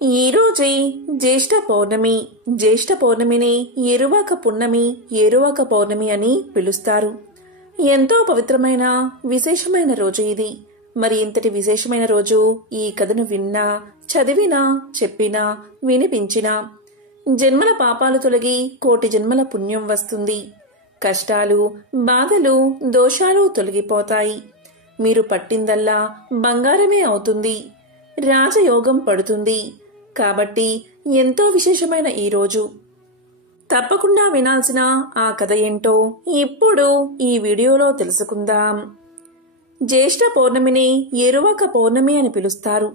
ఈరోజే జ్యేష్ఠ పౌర్ణమి. జ్యేష్ఠ పౌర్ణమిని ఏరువాక పున్నమి, ఏరువాక పౌర్ణమి అని పిలుస్తారు. ఎంతో పవిత్రమైన విశేషమైన రోజు ఇది. మరి ఇంతటి విశేషమైన రోజు ఈ కథను విన్నా, చదివినా, చెప్పినా, వినిపించినా జన్మల పాపాలు తొలగి కోటి జన్మల పుణ్యం వస్తుంది. కష్టాలు, బాధలు, దోషాలు తొలగిపోతాయి. మీరు పట్టిందల్లా బంగారమే అవుతుంది. రాజయోగం పడుతుంది. కాబట్టి ఎంతో విశేషమైన ఈ రోజు తప్పకుండా వినాల్సిన ఆ కథ ఏంటో ఇప్పుడు ఈ వీడియోలో తెలుసుకుందాం. జ్యేష్ఠ పౌర్ణమిని ఏరువాక పౌర్ణమి అని పిలుస్తారు.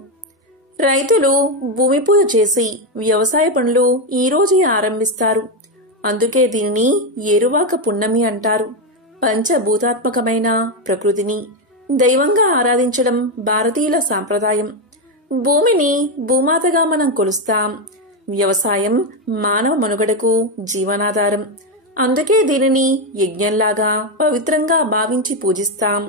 రైతులు భూమి పూజ చేసి వ్యవసాయ పనులు ఈ రోజే ఆరంభిస్తారు. అందుకే దీనిని ఏరువాక పున్నమి అంటారు. పంచభూతాత్మకమైన ప్రకృతిని దైవంగా ఆరాధించడం భారతీయుల సాంప్రదాయం. భూమిని భూమాతగా మనం కొలుస్తాం. వ్యవసాయం మానవ మనుగడకు జీవనాధారం. అందుకే దీనిని యజ్ఞంలాగా పవిత్రంగా భావించి పూజిస్తాం.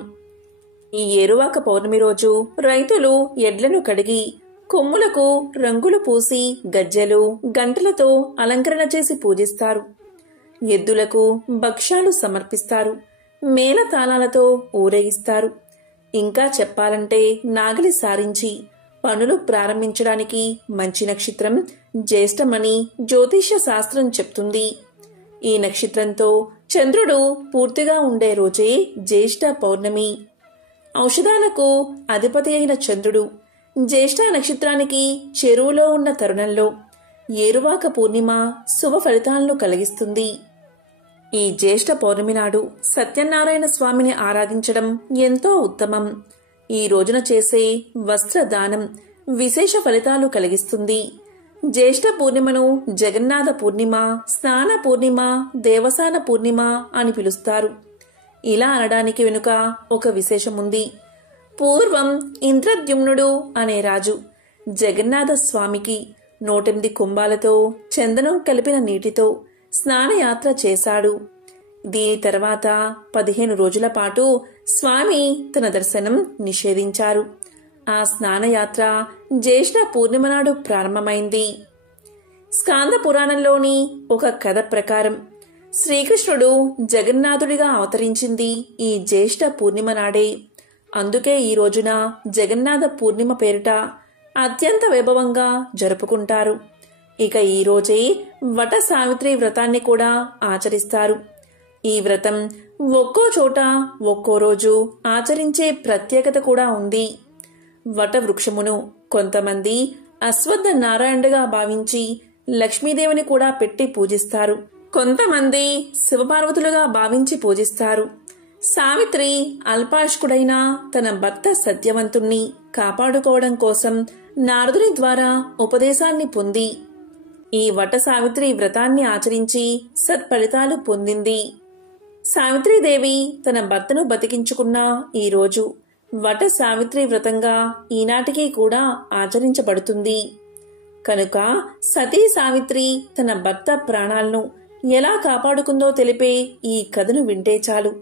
ఈ ఏరువాక పౌర్ణమి రోజు రైతులు ఎడ్లను కడిగి కొమ్ములకు రంగులు పూసి గజ్జెలు, గంటలతో అలంకరణ చేసి పూజిస్తారు. ఎద్దులకు భక్ష్యాలు సమర్పిస్తారు. మేళతాళాలతో ఊరేగిస్తారు. ఇంకా చెప్పాలంటే నాగలి సారించి పనులు ప్రారంభించడానికి మంచి నక్షత్రం జ్యేష్ఠమని జ్యోతిష్య శాస్త్రం చెప్తుంది. ఈ నక్షత్రంతో చంద్రుడు పూర్తిగా ఉండే రోజే జ్యేష్ఠ పౌర్ణమి. ఔషధాలకు అధిపతి అయిన చంద్రుడు జ్యేష్ఠ నక్షత్రానికి చెరువులో ఉన్న తరుణంలో ఏరువాక పూర్ణిమ శుభ ఫలితాలను కలిగిస్తుంది. ఈ జ్యేష్ఠ పౌర్ణమి నాడు సత్యనారాయణ స్వామిని ఆరాధించడం ఎంతో ఉత్తమం. ఈ రోజున చేసే వస్త్రదానం విశేష ఫలితాలు కలిగిస్తుంది. జ్యేష్ఠ పూర్ణిమను జగన్నాథ పూర్ణిమ, స్నాన పూర్ణిమ, దేవసాన పూర్ణిమ అని పిలుస్తారు. ఇలా అనడానికి వెనుక ఒక విశేషముంది. పూర్వం ఇంద్రద్యుమ్నుడు అనే రాజు జగన్నాథ స్వామికి 108 కుంభాలతో చందనం కలిపిన నీటితో స్నానయాత్ర చేశాడు. దీని తర్వాత 15 రోజుల పాటు స్వామి తన దర్శనం నిషేధించారు. ఆ స్నానయాత్ర జ్యేష్ఠ పూర్ణిమ నాడు ప్రారంభమైంది. స్కాంద పురాణంలోని ఒక కథ ప్రకారం శ్రీకృష్ణుడు జగన్నాథుడిగా అవతరించింది ఈ జ్యేష్ఠ పూర్ణిమ నాడే. అందుకే ఈ రోజున జగన్నాథ పూర్ణిమ పేరిట అత్యంత వైభవంగా జరుపుకుంటారు. ఇక ఈ రోజే వట సావిత్రి వ్రతాన్ని కూడా ఆచరిస్తారు. ఈ వ్రతం ఒక్కో చోట ఒక్కో రోజు ఆచరించే ప్రత్యేకత కూడా ఉంది. వట వృక్షమును కొంతమంది అశ్వత్థ నారాయణుడిగా భావించి లక్ష్మీదేవిని కూడా పెట్టి పూజిస్తారు. కొంతమంది శివపార్వతులుగా భావించి పూజిస్తారు. సావిత్రి అల్పాయుష్కుడైన తన భర్త సత్యవంతుణ్ణి కాపాడుకోవడం కోసం నారదుని ద్వారా ఉపదేశాన్ని పొంది ఈ వట సావిత్రి వ్రతాన్ని ఆచరించి సత్ఫలితాలు పొందింది. సావిత్రీదేవి తన భర్తను బతికించుకున్న ఈ రోజు వట సావిత్రి వ్రతంగా ఈనాటికి కూడా ఆచరించబడుతుంది. కనుక సతీ సావిత్రి తన భర్త ప్రాణాలను ఎలా కాపాడుకుందో తెలిపే ఈ కథను వింటే చాలు.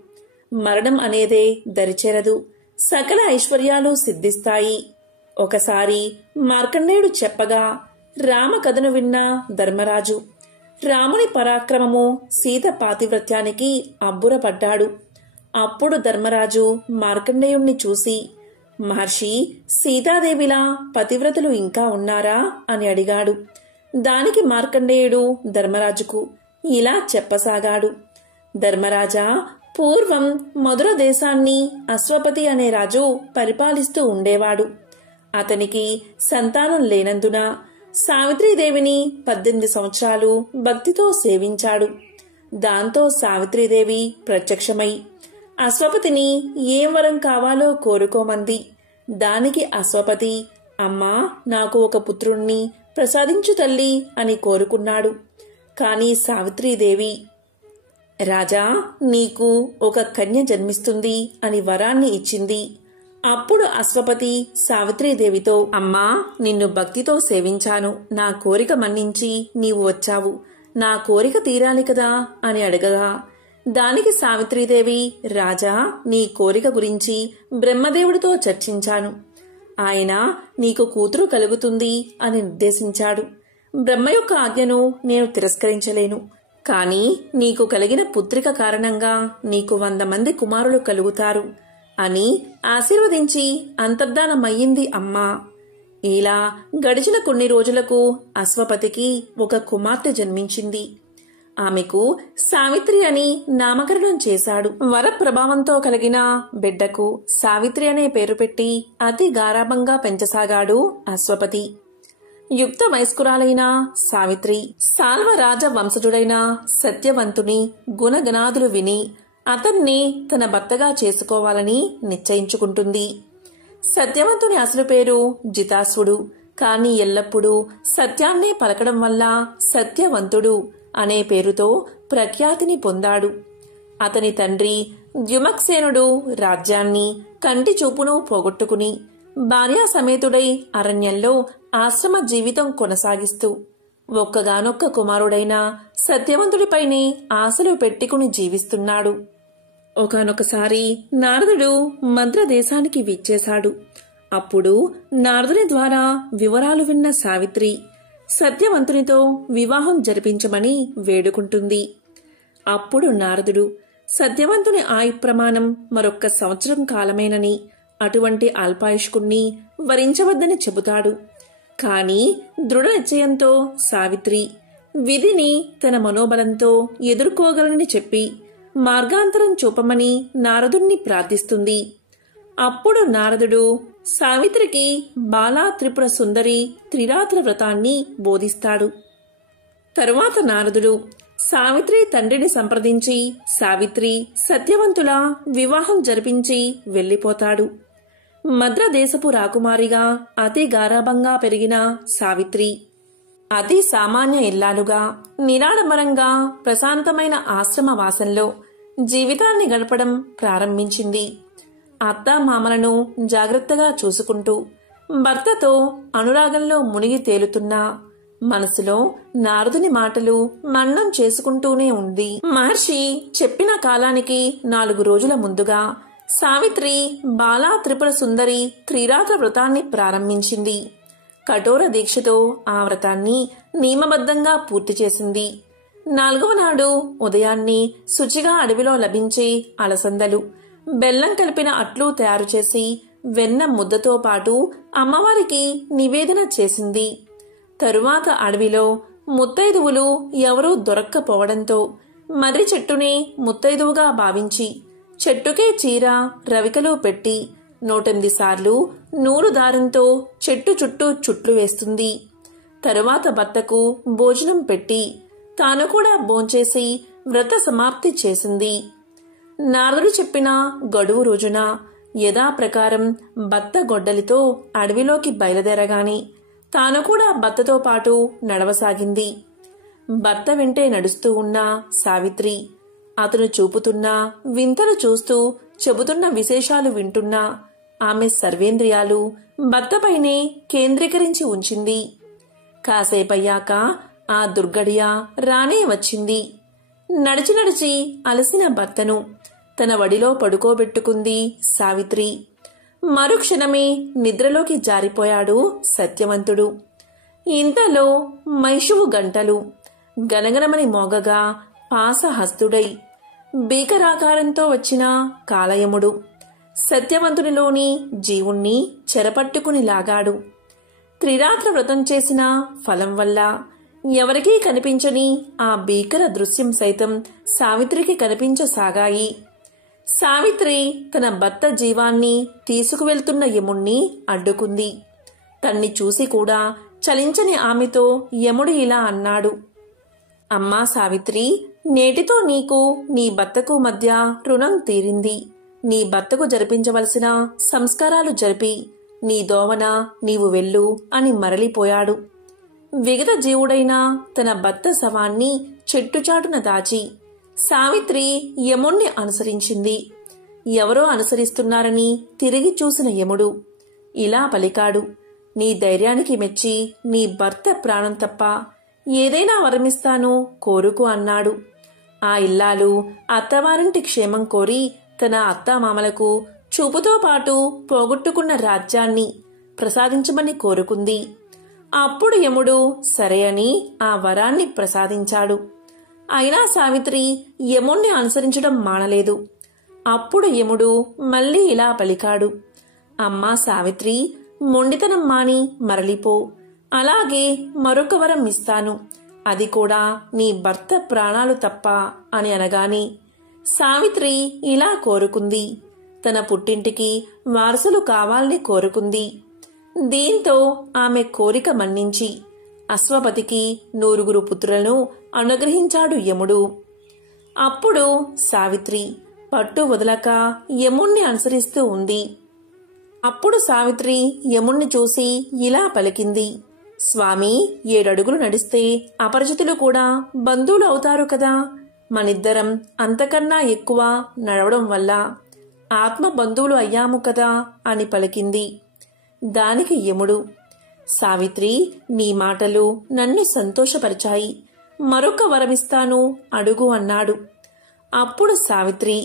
మరణం అనేదే దరిచేరదు. సకల ఐశ్వర్యాలు సిద్ధిస్తాయి. ఒకసారి మార్కండేయుడు చెప్పగా రామ కథను విన్న ధర్మరాజు రాముని పరాక్రమము, సీత పాతివ్రత్యానికి అబ్బురపడ్డాడు. అప్పుడు ధర్మరాజు మార్కండేయుణ్ణి చూసి, మహర్షి, సీతాదేవిలా పతివ్రతలు ఇంకా ఉన్నారా అని అడిగాడు. దానికి మార్కండేయుడు ధర్మరాజుకు ఇలా చెప్పసాగాడు. ధర్మరాజా, పూర్వం మధుర దేశాన్ని అశ్వపతి అనే రాజు పరిపాలిస్తూ ఉండేవాడు. అతనికి సంతానం లేనందున సావిత్రీదేవిని 18 సంవత్సరాలు భక్తితో సేవించాడు. దాంతో సావిత్రీదేవి ప్రత్యక్షమై అశ్వపతిని ఏం వరం కావాలో కోరుకోమంది. దానికి అశ్వపతి, అమ్మా, నాకు ఒక పుత్రుణ్ణి ప్రసాదించు తల్లి అని కోరుకున్నాడు. కాని సావిత్రీదేవి, రాజా, నీకు ఒక కన్య జన్మిస్తుంది అని వరాన్ని ఇచ్చింది. అప్పుడు అశ్వపతి సావిత్రీదేవితో, అమ్మా, నిన్ను భక్తితో సేవించాను. నా కోరిక మన్నించి నీవు వచ్చావు. నా కోరిక తీరాలి కదా అని అడగగా దానికి సావిత్రీదేవి, రాజా, నీ కోరిక గురించి బ్రహ్మదేవుడితో చర్చించాను. ఆయన నీకు కూతురు కలుగుతుంది అని నిర్దేశించాడు. బ్రహ్మ యొక్క ఆజ్ఞను నేను తిరస్కరించలేను. కాని నీకు కలిగిన పుత్రిక కారణంగా నీకు 100 మంది కుమారులు కలుగుతారు అని ఆశీర్వదించి అంతర్ధానమయ్యింది అమ్మా. ఇలా గడిచిన కొన్ని రోజులకు అశ్వపతికి ఒక కుమార్తె జన్మించింది. ఆమెకు సావిత్రి అని నామకరణం చేశాడు. వర ప్రభావంతో కలిగిన బిడ్డకు సావిత్రి అనే పేరు పెట్టి అతి గారాభంగా పెంచసాగాడు అశ్వపతి. యుక్త వయస్కురాలైన సావిత్రి సాల్వ రాజ వంశజుడైన సత్యవంతుని గుణగణాదులు విని అతన్ని తన భర్తగా చేసుకోవాలని నిశ్చయించుకుంటుంది. సత్యవంతుని అసలు పేరు జితాశ్వుడు. కాని ఎల్లప్పుడూ సత్యాన్నే పలకడం వల్ల సత్యవంతుడు అనే పేరుతో ప్రఖ్యాతిని పొందాడు. అతని తండ్రి ద్యుమత్సేనుడు రాజ్యాన్ని కంటి చూపును పోగొట్టుకుని భార్యా సమేతుడై అరణ్యంలో ఆశ్రమ జీవితం కొనసాగిస్తూ ఒక్కగానొక్క కుమారుడైన సత్యవంతుడిపైనే ఆశలు పెట్టుకుని జీవిస్తున్నాడు. ఒకానొకసారి నారదుడు మంత్ర దేశానికి విచ్చేశాడు. అప్పుడు నారదుని ద్వారా వివరాలు విన్న సావిత్రి సత్యవంతునితో వివాహం జరిపించమని వేడుకుంటుంది. అప్పుడు నారదుడు సత్యవంతుని ఆయుప్రమాణం మరొక్క 1 సంవత్సరం కాలమేనని, అటువంటి అల్పాయుష్కుణ్ణి వరించవద్దని చెబుతాడు. కాని దృఢ నిశ్చయంతో సావిత్రి విధిని తన మనోబలంతో ఎదుర్కోగలనని చెప్పి మార్గాంతరం చూపమని నారదుణ్ణి ప్రార్థిస్తుంది. అప్పుడు నారదుడు సావిత్రికి బాలా త్రిపుర సుందరి త్రిరాత్ర వ్రతాన్ని బోధిస్తాడు. తరువాత నారదుడు సావిత్రి తండ్రిని సంప్రదించి సావిత్రి సత్యవంతుల వివాహం జరిపించి వెళ్లిపోతాడు. మద్రదేశపు రాకుమారిగా అతి గారాభంగా పెరిగిన సావిత్రి అతి సామాన్య ఇల్లాలుగా నిరాడంబరంగా ప్రశాంతమైన ఆశ్రమవాసంలో జీవితాన్ని గడపడం ప్రారంభించింది. అత్తామామలను జాగ్రత్తగా చూసుకుంటూ భర్తతో అనురాగంలో మునిగి తేలుతున్నా మనసులో నారదుని మాటలు మన్నం చేసుకుంటూనే ఉంది. మహర్షి చెప్పిన కాలానికి 4 రోజుల ముందుగా సావిత్రి బాలా త్రిపుర సుందరి త్రిరాత్ర వ్రతాన్ని ప్రారంభించింది. కఠోర దీక్షతో ఆ వ్రతాన్ని నియమబద్ధంగా పూర్తి చేసింది. 4వ నాడు ఉదయాన్నే శుచిగా అడవిలో లభించే అలసందలు, బెల్లం కలిపిన అట్లు తయారు చేసి వెన్న ముద్దతో పాటు అమ్మవారికి నివేదన చేసింది. తరువాత అడవిలో ముత్తైదువులు ఎవరూ దొరక్కపోవడంతో మర్రి చెట్టునే ముత్తైదువుగా భావించి చెట్టుకే చీర రవికలు పెట్టి 108 సార్లు నూలు దారంతో చెట్టు చుట్టూ చుట్లు వేస్తుంది. తరువాత భర్తకు భోజనం పెట్టి తాను కూడా భోంచేసి వ్రత సమాప్తి చేసింది. నారదుడు చెప్పిన గడువు రోజున యథాప్రకారం భర్త గొడ్డలితో అడవిలోకి బయలుదేరగాని తాను కూడా భర్తతో పాటు నడవసాగింది. భర్త వెంటే నడుస్తూ ఉన్న సావిత్రి అతను చూపుతున్న వింతలు చూస్తూ చెబుతున్న విశేషాలు వింటున్నా ఆమె సర్వేంద్రియాలు భర్తపైనే కేంద్రీకరించి ఉంచింది. కాసేపయ్యాక ఆ దుర్గడియ రానే వచ్చింది. నడిచి నడిచి అలసిన భర్తను తన వడిలో పడుకోబెట్టుకుంది సావిత్రి. మరుక్షణమే నిద్రలోకి జారిపోయాడు సత్యవంతుడు. ఇంతలో మైషువు గంటలు గనగనమని మోగగా పాసహస్తుడై భీకరాకారంతో వచ్చిన కాలయముడు సత్యవంతునిలోని జీవుణ్ణి చెరపట్టుకుని లాగాడు. త్రిరాత్ర వ్రతం చేసిన ఫలం వల్ల ఎవరికీ కనిపించని ఆ భీకర దృశ్యం సైతం సావిత్రికి కనిపించసాగాయి. సావిత్రి తన భర్త జీవాన్ని తీసుకువెళ్తున్న యముణ్ణి అడ్డుకుంది. తన్ని చూసి కూడా చలించని ఆమెతో యముడు ఇలా అన్నాడు: అమ్మా సావిత్రి, నేటితో నీకు నీ భర్తకు మధ్య రుణం తీరింది. నీ భర్తకు జరిపించవలసిన సంస్కారాలు జరిపి నీ దోవన నీవు వెళ్ళు అని మరలిపోయాడు. విగత జీవుడైన తన భర్త శవాన్ని చెట్టుచాటున దాచి సావిత్రి యముణ్ణి అనుసరించింది. ఎవరో అనుసరిస్తున్నారని తిరిగి చూసిన యముడు ఇలా పలికాడు: నీ ధైర్యానికి మెచ్చి నీ భర్త ప్రాణం తప్ప ఏదైనా వరమిస్తాను కోరుకు అన్నాడు. ఆ ఇల్లాలు అత్తవారింటి క్షేమం కోరి తన అత్తామామలకు చూపుతో పాటు పోగొట్టుకున్న రాజ్యాన్ని ప్రసాదించమని కోరుకుంది. అప్పుడు యముడు సరే అని ఆ వరాన్ని ప్రసాదించాడు. అయినా సావిత్రి యముణ్ణి అనుసరించడం మానలేదు. అప్పుడు యముడు మళ్ళీ ఇలా పలికాడు, అమ్మా సావిత్రి, మొండితనం మాని మరలిపో. అలాగే మరొక వరం ఇస్తాను, అది కూడా నీ భర్త ప్రాణాలు తప్ప అని అనగానే సావిత్రి ఇలా కోరుకుంది. తన పుట్టింటికి వారసులు కావాలని కోరుకుంది. దీంతో ఆమె కోరిక మన్నించి అశ్వపతికి 9 పుత్రులను అనుగ్రహించాడు యముడు. అప్పుడు సావిత్రి పట్టు వదలక యముణ్ణి అనుసరిస్తూ ఉంది. అప్పుడు సావిత్రి యముణ్ణి చూసి ఇలా పలికింది, స్వామి, 7 అడుగులు నడిస్తే అపరిచితులు కూడా బంధువులు అవుతారు కదా. మనిద్దరం అంతకన్నా ఎక్కువ నడవడం వల్ల ఆత్మ బంధువులు అయ్యాము కదా అని పలికింది. దానికి యముడు, సావిత్రి, నీ మాటలు నన్ను సంతోషపరిచాయి. మరొక వరమిస్తాను, అడుగు అన్నాడు. అప్పుడు సావిత్రి,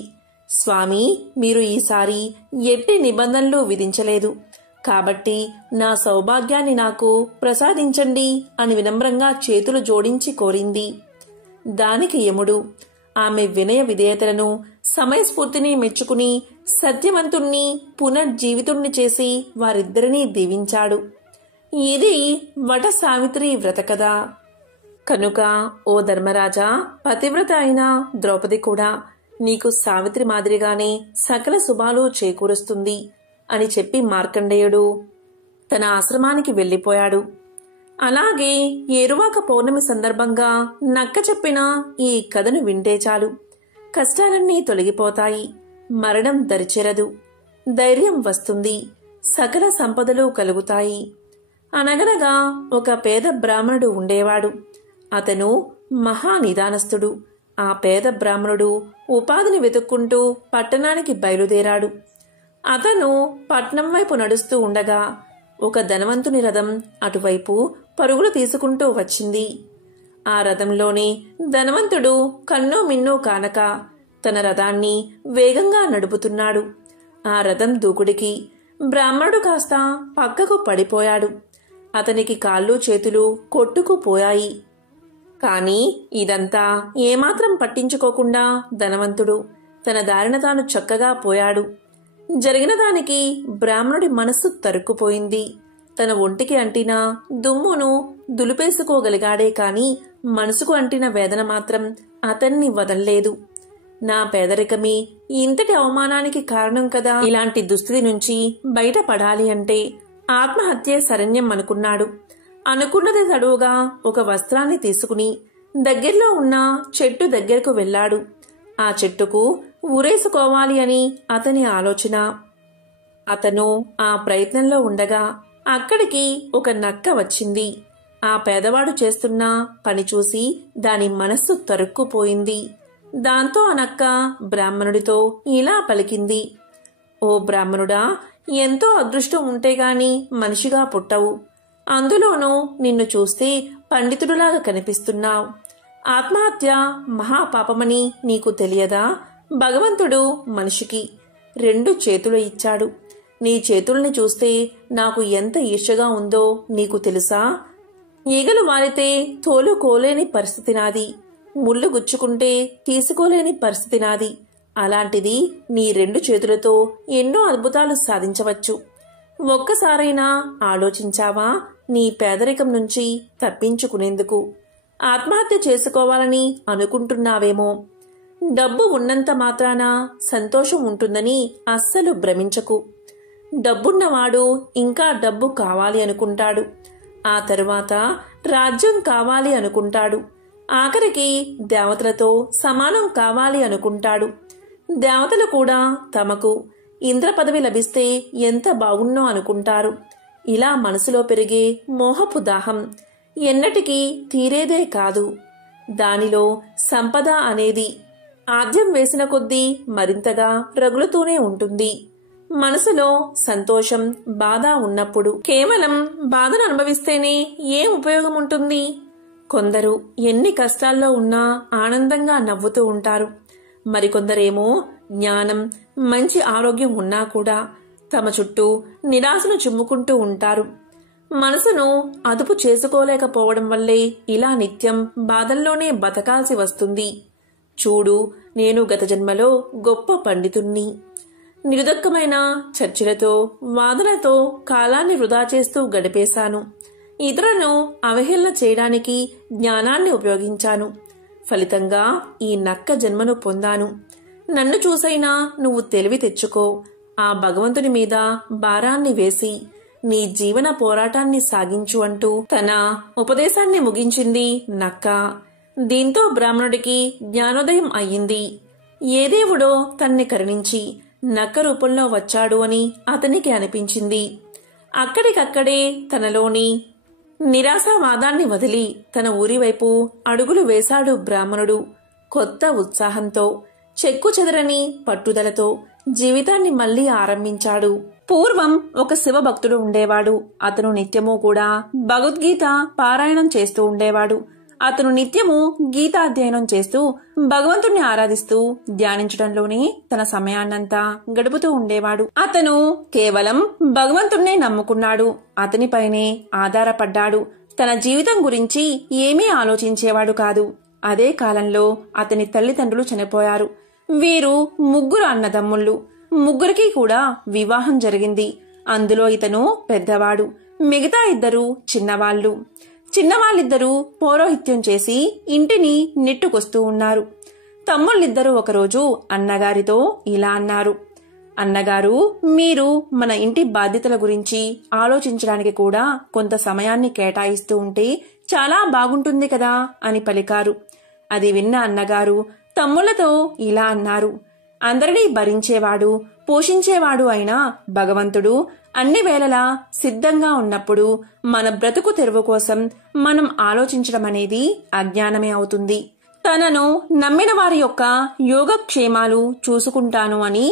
స్వామి, మీరు ఈసారి ఎట్టి నిబంధనలు విధించలేదు కాబట్టి నా సౌభాగ్యాన్ని నాకు ప్రసాదించండి అని వినమ్రంగా చేతులు జోడించి కోరింది. దానికి యముడు ఆమె వినయ విధేయతలను సమయస్ఫూర్తిని మెచ్చుకుని సత్యవంతుణ్ణి పునర్జీవితుణ్ణి చేసి వారిద్దరినీ దీవించాడు. ఇది వట సావిత్రి వ్రత కథ. కనుక ఓ ధర్మరాజా, పతివ్రత అయిన ద్రౌపది కూడా నీకు సావిత్రి మాదిరిగానే సకల శుభాలు చేకూరుస్తుంది అని చెప్పి మార్కండేయుడు తన ఆశ్రమానికి వెళ్లిపోయాడు. అలాగే ఏరువాక పౌర్ణమి సందర్భంగా నక్క చెప్పిన ఈ కథను వింటే చాలు, కష్టాలన్నీ తొలగిపోతాయి, మరణం దరిచేరదు, ధైర్యం వస్తుంది, సకల సంపదలు కలుగుతాయి. అనగనగా ఒక పేద బ్రాహ్మణుడు ఉండేవాడు. అతను మహానిదానస్తుడు. ఆ పేద బ్రాహ్మణుడు ఉపాధిని వెతుక్కుంటూ పట్టణానికి బయలుదేరాడు. అతను పట్నం వైపు నడుస్తూ ఉండగా ఒక ధనవంతుని రథం అటువైపు పరుగులు తీసుకుంటూ వచ్చింది. ఆ రథంలోనే ధనవంతుడు కన్నో మిన్నో కానక తన రథాన్ని వేగంగా నడుపుతున్నాడు. ఆ రథం దూకుడికి బ్రాహ్మణుడు కాస్త పక్కకు పడిపోయాడు. అతనికి కాళ్ళు చేతులు కొట్టుకుపోయాయి. కాని ఇదంతా ఏమాత్రం పట్టించుకోకుండా ధనవంతుడు తన దారిన తాను చక్కగా పోయాడు. జరిగిన దానికి బ్రాహ్మణుడి మనస్సు తరుక్కుపోయింది. తన ఒంటికి అంటిన దుమ్మును దులిపేసుకోగలిగాడే కాని మనసుకు అంటిన వేదన మాత్రం అతన్ని వదల్లేదు. నా పేదరికమే ఇంతటి అవమానానికి కారణం కదా. ఇలాంటి దుస్థితి నుంచి బయటపడాలి అంటే ఆత్మహత్యే శరణ్యం అనుకున్నాడు. అనుకున్నది తడువుగా ఒక వస్త్రాన్ని తీసుకుని దగ్గరలో ఉన్న చెట్టు దగ్గరకు వెళ్లాడు. ఆ చెట్టుకు ఊరేసుకోవాలి అని అతని ఆలోచన. అతను ఆ ప్రయత్నంలో ఉండగా అక్కడికి ఒక నక్క వచ్చింది. ఆ పేదవాడు చేస్తున్న పని చూసి దాని మనస్సు తరుక్కుపోయింది. దాంతో ఆ నక్క బ్రాహ్మణుడితో ఇలా పలికింది, ఓ బ్రాహ్మణుడా, ఎంతో అదృష్టం ఉంటేగాని మనిషిగా పుట్టవు. అందులోనూ నిన్ను చూస్తే పండితుడిలాగా కనిపిస్తున్నావు. ఆత్మహత్య మహాపాపమని నీకు తెలియదా? భగవంతుడు మనిషికి 2 చేతులు ఇచ్చాడు. నీ చేతుల్ని చూస్తే నాకు ఎంత ఈర్ష్యగా ఉందో నీకు తెలుసా? ఈగలు వాలితే తోలుకోలేని పరిస్థితి నాది, ముళ్ళు గుచ్చుకుంటే తీసుకోలేని పరిస్థితి నాది. అలాంటిది నీ 2 చేతులతో ఎన్నో అద్భుతాలు సాధించవచ్చు. ఒక్కసారైనా ఆలోచించావా నీ పేదరికం నుంచి తప్పించుకునేందుకు? ఆత్మహత్య చేసుకోవాలని అనుకుంటున్నావేమో. డబ్బు ఉన్నంత మాత్రాన సంతోషం ఉంటుందని అస్సలు భ్రమించకు. డబ్బున్నవాడు ఇంకా డబ్బు కావాలి అనుకుంటాడు. ఆ తరువాత రాజ్యం కావాలి అనుకుంటాడు. ఆఖరికి దేవతలతో సమానం కావాలి అనుకుంటాడు. దేవతలు కూడా తమకు ఇంద్ర పదవి లభిస్తే ఎంత బాగున్నో అనుకుంటారు. ఇలా మనసులో పెరిగే మోహపు దాహం ఎన్నటికీ తీరేదే కాదు. దానిలో సంపద అనేది ఆద్యం వేసిన కొద్దీ మరింతగా రగులుతూనే ఉంటుంది. మనసులో సంతోషం, బాధ ఉన్నప్పుడు కేవలం బాధను అనుభవిస్తేనే ఏం ఉపయోగం ఉంటుంది? కొందరు ఎన్ని కష్టాల్లో ఉన్నా ఆనందంగా నవ్వుతూ ఉంటారు. మరికొందరేమో జ్ఞానం, మంచి ఆరోగ్యం ఉన్నా కూడా తమ చుట్టూ నిరాశను చుమ్ముకుంటూ ఉంటారు. మనసును అదుపు చేసుకోలేకపోవడం వల్లే ఇలా నిత్యం బాధల్లోనే బతకాల్సి వస్తుంది. చూడు, నేను గత జన్మలో గొప్ప పండితుణ్ణి. నిరుదక్కమైన చర్చలతో వాదనతో కాలాన్ని వృధా చేస్తూ గడిపేశాను. ఇతరులను అవహేళన చేయడానికి జ్ఞానాన్ని ఉపయోగించాను. ఫలితంగా ఈ నక్క జన్మను పొందాను. నన్ను చూసైనా నువ్వు తెలివి తెచ్చుకో. ఆ భగవంతుని మీద భారాన్ని వేసి నీ జీవన పోరాటాన్ని సాగించు అంటూ తన ఉపదేశాన్ని ముగించింది నక్క. దీంతో బ్రాహ్మణుడికి జ్ఞానోదయం అయ్యింది. ఏ దేవుడో తన్ని కరుణించి నక్క రూపంలో వచ్చాడు అని అతనికి అనిపించింది. అక్కడికక్కడే తనలోని నిరాశావాదాన్ని వదిలి తన ఊరివైపు అడుగులు వేశాడు బ్రాహ్మణుడు. కొత్త ఉత్సాహంతో, చెక్కు చెదరని పట్టుదలతో జీవితాన్ని మళ్లీ ఆరంభించాడు. పూర్వం ఒక శివభక్తుడు ఉండేవాడు. అతను నిత్యము కూడా భగవద్గీత పారాయణం చేస్తూ ఉండేవాడు. అతను నిత్యము గీతాధ్యయనం చేస్తూ భగవంతుణ్ణి ఆరాధిస్తూ ధ్యానించడంలోనే తన సమయాన్నంతా గడుపుతూ ఉండేవాడు. అతను కేవలం భగవంతుణ్ణే నమ్ముకున్నాడు. అతనిపైనే ఆధారపడ్డాడు. తన జీవితం గురించి ఏమీ ఆలోచించేవాడు కాదు. అదే కాలంలో అతని తల్లిదండ్రులు చనిపోయారు. వీరు 3 అన్నదమ్ముళ్ళు. 3కి కూడా వివాహం జరిగింది. అందులో ఇతను పెద్దవాడు. మిగతా 2 చిన్నవాళ్లు. చిన్నవాళ్ళిద్దరూ పౌరోహిత్యం చేసి ఇంటిని నెట్టుకొస్తూ ఉన్నారు. తమ్ముళ్ళిద్దరూ ఒకరోజు అన్నగారితో ఇలా అన్నారు. అన్నగారు, మీరు మన ఇంటి బాధ్యతల గురించి ఆలోచించడానికి కూడా కొంత సమయాన్ని కేటాయిస్తూ ఉంటే చాలా బాగుంటుంది కదా అని పలికారు. అది విన్న అన్నగారు తమ్ముళ్లతో ఇలా అన్నారు. అందరినీ భరించేవాడు, పోషించేవాడు అయిన భగవంతుడు అన్ని వేళలా సిద్ధంగా ఉన్నప్పుడు మన బ్రతుకు తెరువు కోసం మనం ఆలోచించడం అనేది అజ్ఞానమే అవుతుంది. తనను నమ్మిన వారి యొక్క యోగక్షేమాలు చూసుకుంటాను అని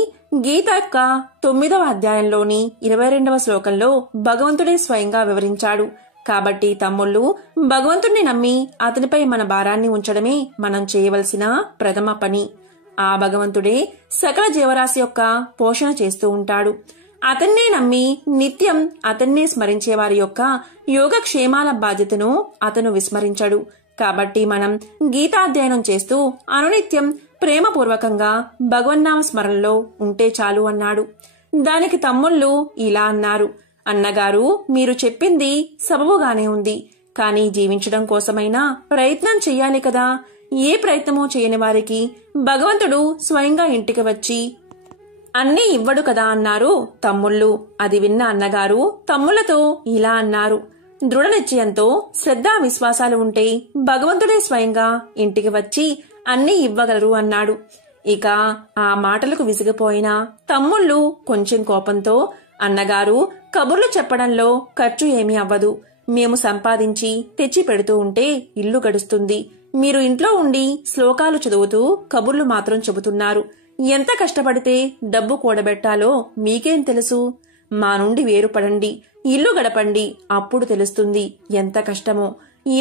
గీత యొక్క 9వ అధ్యాయంలోని 22వ శ్లోకంలో భగవంతుడే స్వయంగా వివరించాడు. కాబట్టి తమ్ముళ్ళు, భగవంతుణ్ణి నమ్మి అతనిపై మన భారాన్ని ఉంచడమే మనం చేయవలసిన ప్రథమ పని. ఆ భగవంతుడే సకల జీవరాశి యొక్క పోషణ చేస్తూ ఉంటాడు. అతన్నే నమ్మి నిత్యం అతన్నే స్మరించే వారి యొక్క యోగక్షేమాల బాధ్యతను అతను విస్మరించడు. కాబట్టి మనం గీతాధ్యయనం చేస్తూ అనునిత్యం ప్రేమపూర్వకంగా భగవన్నామ స్మరణలో ఉంటే చాలు అన్నాడు. దానికి తమ్ముళ్ళు ఇలా అన్నారు. అన్నగారు, మీరు చెప్పింది సబబుగానే ఉంది. కానీ జీవించడం కోసమైనా ప్రయత్నం చెయ్యాలి కదా. ఏ ప్రయత్నమూ చేయని వారికి భగవంతుడు స్వయంగా ఇంటికి వచ్చి అన్నీ ఇవ్వడు కదా అన్నారు తమ్ముళ్ళు. అది విన్న అన్నగారు తమ్ముళ్లతో ఇలా అన్నారు. దృఢ నిశ్చయంతో శ్రద్ధా విశ్వాసాలు ఉంటే భగవంతుడే స్వయంగా ఇంటికి వచ్చి అన్నీ ఇవ్వగలరు అన్నాడు. ఇక ఆ మాటలకు విసిగిపోయిన తమ్ముళ్ళు కొంచెం కోపంతో, అన్నగారు, కబుర్లు చెప్పడంలో ఖర్చు ఏమీ అవ్వదు. మేము సంపాదించి తెచ్చి పెడుతూ ఉంటే ఇల్లు గడుస్తుంది. మీరు ఇంట్లో ఉండి శ్లోకాలు చదువుతూ కబుర్లు మాత్రం చెబుతున్నారు. ఎంత కష్టపడితే డబ్బు కూడబెట్టాలో మీకేం తెలుసు? మా నుండి వేరుపడండి, ఇల్లు గడపండి, అప్పుడు తెలుస్తుంది ఎంత కష్టమో.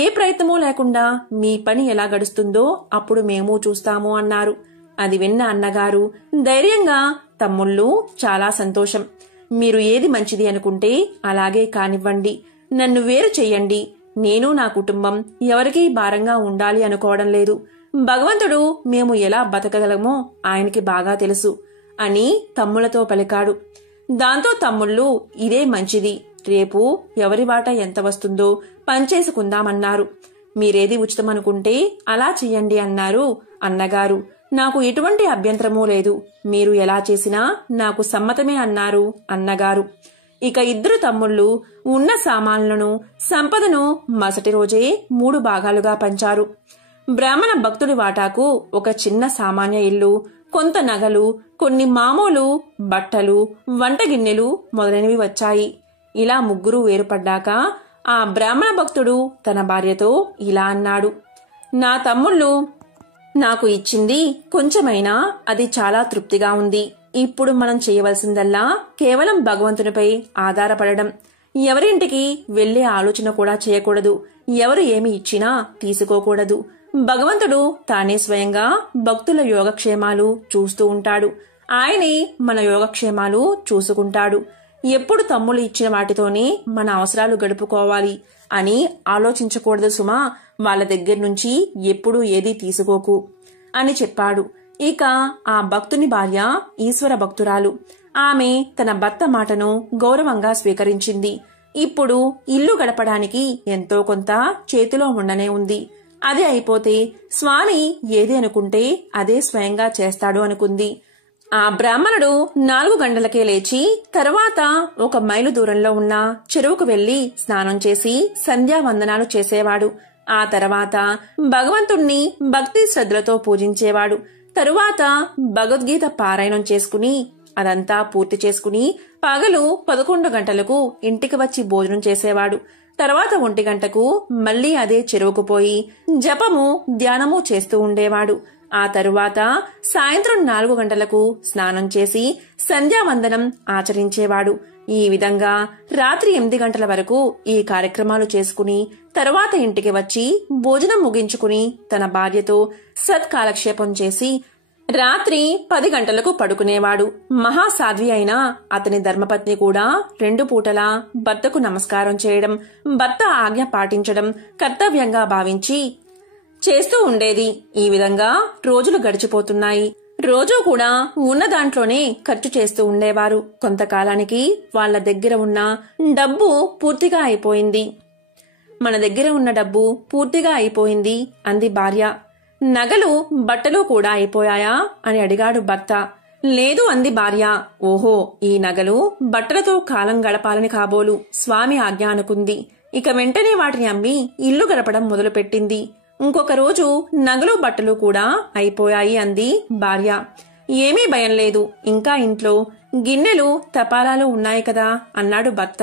ఏ ప్రయత్నమూ లేకుండా మీ పని ఎలా గడుస్తుందో అప్పుడు మేము చూస్తాము అన్నారు. అది విన్న అన్నగారు ధైర్యంగా, తమ్ముళ్ళు, చాలా సంతోషం. మీరు ఏది మంచిది అనుకుంటే అలాగే కానివ్వండి. నన్ను వేరు చెయ్యండి. నేను నా కుటుంబం ఎవరికీ భారంగా ఉండాలి అనుకోవడం లేదు. భగవంతుడు మేము ఎలా బతకగలమో ఆయనకి బాగా తెలుసు అని తమ్ముళ్లతో పలికాడు. దాంతో తమ్ముళ్ళు, ఇదే మంచిది. రేపు ఎవరి వాటా ఎంత వస్తుందో పంచేసుకుందామన్నారు. మీరేది ఉచితమనుకుంటే అలా చెయ్యండి అన్నారు అన్నగారు. నాకు ఎటువంటి అభ్యంతరమూ లేదు. మీరు ఎలా చేసినా నాకు సమ్మతమే అన్నారు అన్నగారు. ఇక 2 తమ్ముళ్ళు ఉన్న సామాన్లను, సంపదను మరుసటి రోజే 3 భాగాలుగా పంచారు. బ్రాహ్మణ భక్తుడి వాటాకు ఒక చిన్న సామాన్య ఇల్లు, కొంత నగలు, కొన్ని మామూలు బట్టలు, వంటగిన్నెలు మొదలైనవి వచ్చాయి. ఇలా 3 వేరుపడ్డాక ఆ బ్రాహ్మణ భక్తుడు తన భార్యతో ఇలా అన్నాడు. నా తమ్ముళ్ళు నాకు ఇచ్చింది కొంచెమైనా అది చాలా తృప్తిగా ఉంది. ఇప్పుడు మనం చేయవలసిందల్లా కేవలం భగవంతునిపై ఆధారపడడం. ఎవరింటికి వెళ్లే ఆలోచన కూడా చేయకూడదు. ఎవరు ఏమి ఇచ్చినా తీసుకోకూడదు. భగవంతుడు తానే స్వయంగా భక్తుల యోగక్షేమాలు చూస్తూ ఉంటాడు. ఆయనే మన యోగక్షేమాలు చూసుకుంటాడు. ఎప్పుడు తమ్ముళ్ళు ఇచ్చిన వాటితోనే మన అవసరాలు గడుపుకోవాలి అని ఆలోచించకూడదు సుమా. వాళ్ళ దగ్గర నుంచి ఎప్పుడూ ఏదీ తీసుకోకు అని చెప్పాడు. ఇక ఆ భక్తుని భార్య ఈశ్వర భక్తురాలు. ఆమె తన భర్త మాటను గౌరవంగా స్వీకరించింది. ఇప్పుడు ఇల్లు గడపడానికి ఎంతో కొంత చేతిలో ఉండనే ఉంది. అది అయిపోతే స్వామి ఏది అనుకుంటే అదే స్వయంగా చేస్తాడు అనుకుంది. ఆ బ్రాహ్మణుడు 4 గంటలకే లేచి తరువాత 1 మైలు దూరంలో ఉన్న చెరువుకు వెళ్లి స్నానం చేసి సంధ్యావందనాలు చేసేవాడు. ఆ తర్వాత భగవంతుణ్ణి భక్తి శ్రద్ధలతో పూజించేవాడు. తరువాత భగవద్గీత పారాయణం చేసుకుని అదంతా పూర్తి చేసుకుని పగలు 11 గంటలకు ఇంటికి వచ్చి భోజనం చేసేవాడు. తర్వాత 1 గంటకు మళ్లీ అదే చెరువుకు పోయి జపము ధ్యానము చేస్తూ ఉండేవాడు. ఆ తరువాత సాయంత్రం 4 గంటలకు స్నానం చేసి సంధ్యావందనం ఆచరించేవాడు. ఈ విధంగా రాత్రి 8 గంటల వరకు ఈ కార్యక్రమాలు చేసుకుని తరువాత ఇంటికి వచ్చి భోజనం ముగించుకుని తన భార్యతో సత్కాలక్షేపం చేసి రాత్రి 10 గంటలకు పడుకునేవాడు. మహాసాధ్వి అయిన అతని ధర్మపత్ని కూడా 2 పూటలా భర్తకు నమస్కారం చేయడం, భర్త ఆజ్ఞ పాటించడం కర్తవ్యంగా భావించి చేస్తూ ఉండేది. ఈ విధంగా రోజులు గడిచిపోతున్నాయి. రోజూ కూడా ఉన్న దాంట్లోనే ఖర్చు చేస్తూ ఉండేవారు. కొంతకాలానికి వాళ్ల దగ్గర ఉన్న డబ్బు పూర్తిగా అయిపోయింది. మన దగ్గర ఉన్న డబ్బు పూర్తిగా అయిపోయింది అంది భార్య. నగలు బట్టలు కూడా అయిపోయాయా అని అడిగాడు భర్త. లేదు అంది భార్య. ఓహో, ఈ నగలు బట్టలతో కాలం గడపాలని కాబోలు స్వామి ఆజ్ఞ అనుకుంది. ఇక వెంటనే వాటిని అమ్మి ఇల్లు గడపడం మొదలుపెట్టింది. ఇంకొక రోజు నగలు బట్టలు కూడా అయిపోయాయి అంది భార్య. ఏమీ భయం లేదు, ఇంకా ఇంట్లో గిన్నెలు తపాలాలు ఉన్నాయి కదా అన్నాడు భర్త.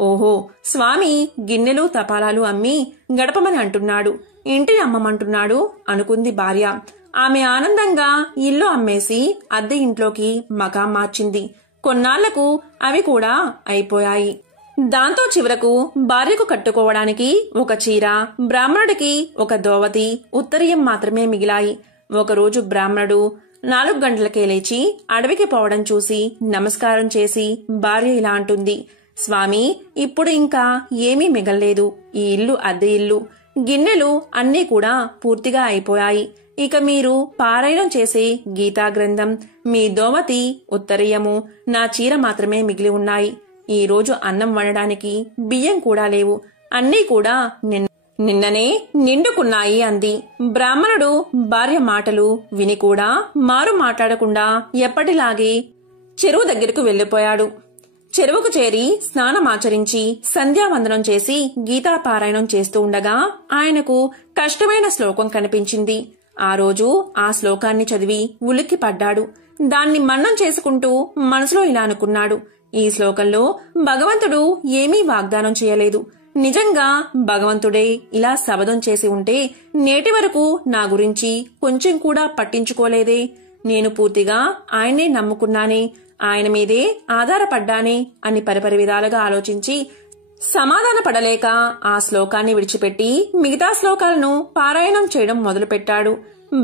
ఓహో, స్వామి గిన్నెలు తపాలాలు అమ్మి గడపమని అంటున్నాడు, ఇంటిని అమ్మమంటున్నాడు అనుకుంది భార్య. ఆమె ఆనందంగా ఇల్లు అమ్మేసి అద్దె ఇంట్లోకి మకాం మార్చింది. కొన్నాళ్లకు అవి కూడా అయిపోయాయి. దాంతో చివరకు భార్యకు కట్టుకోవడానికి 1 చీర, బ్రాహ్మణుడికి 1 దోవతి, ఉత్తరీయం మాత్రమే మిగిలాయి. ఒకరోజు బ్రాహ్మణుడు 4 గంటలకే లేచి అడవికి పోవడం చూసి నమస్కారం చేసి భార్య ఇలా అంటుంది. స్వామి, ఇప్పుడు ఇంకా ఏమీ మిగల్లేదు. ఈ ఇల్లు అద్దె ఇల్లు, గిన్నెలు అన్నీ కూడా పూర్తిగా అయిపోయాయి. ఇక మీరు పారాయణం చేసే గీతా గ్రంథం, మీ దోవతి, ఉత్తరీయము, నా చీర మాత్రమే మిగిలి ఉన్నాయి. ఈ రోజు అన్నం వండడానికి బియ్యం కూడా లేవు. అన్నీ కూడా నిన్ననే నిండుకున్నాయి అంది. బ్రాహ్మణుడు భార్య మాటలు విని కూడా మారు మాట్లాడకుండా ఎప్పటిలాగే చెరువు దగ్గరకు వెళ్లిపోయాడు. చెరువుకు చేరి స్నానమాచరించి సంధ్యావందనం చేసి గీతాపారాయణం చేస్తూ ఉండగా ఆయనకు కష్టమైన శ్లోకం కనిపించింది. ఆ రోజు ఆ శ్లోకాన్ని చదివి ఉలిక్కి పడ్డాడు. దాన్ని మన్నం చేసుకుంటూ మనసులో ఇలా అనుకున్నాడు. ఈ శ్లోకంలో భగవంతుడు ఏమీ వాగ్దానం చేయలేదు. నిజంగా భగవంతుడే ఇలా శబదం చేసి ఉంటే నేటి వరకు నా గురించి కొంచెం కూడా పట్టించుకోలేదే. నేను పూర్తిగా ఆయన్నే నమ్ముకున్నానే, ఆయన మీదే ఆధారపడ్డానే అని పరిపరి విధాలుగా ఆలోచించి సమాధాన పడలేక ఆ శ్లోకాన్ని విడిచిపెట్టి మిగతా శ్లోకాలను పారాయణం చేయడం మొదలుపెట్టాడు.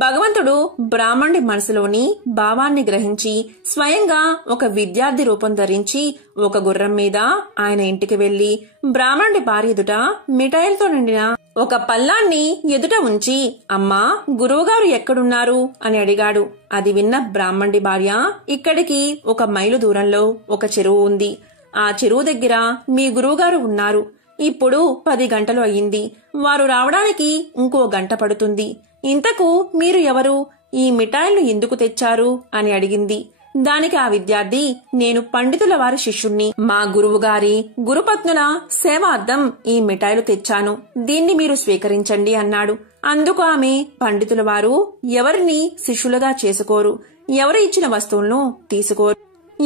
భగవంతుడు బ్రాహ్మణుడి మనసులోని భావాన్ని గ్రహించి స్వయంగా ఒక విద్యార్థి రూపం ధరించి 1 గుర్రం మీద ఆయన ఇంటికి వెళ్లి బ్రాహ్మణుడి భార్య ఎదుట మిఠాయిలతో నిండిన 1 పల్లాన్ని ఎదుట ఉంచి, అమ్మా, గురువుగారు ఎక్కడున్నారు అని అడిగాడు. అది విన్న బ్రాహ్మణుడి భార్య, ఇక్కడికి 1 మైలు దూరంలో ఒక చెరువు ఉంది. ఆ చెరువు దగ్గర మీ గురువుగారు ఉన్నారు. ఇప్పుడు 10 గంటలు అయ్యింది. వారు రావడానికి ఇంకో గంట పడుతుంది. ఇంతకు మీరు ఎవరు? ఈ మిఠాయిలు ఎందుకు తెచ్చారు అని అడిగింది. దానికి ఆ విద్యార్థి, నేను పండితుల వారి శిష్యుణ్ణి. మా గురువుగారి గురుపత్నుల సేవార్థం ఈ మిఠాయిలు తెచ్చాను. దీన్ని మీరు స్వీకరించండి అన్నాడు. అందుకు ఆమె, పండితుల వారు ఎవరిని శిష్యులుగా చేసుకోరు, ఎవరు ఇచ్చిన వస్తువులను తీసుకోరు,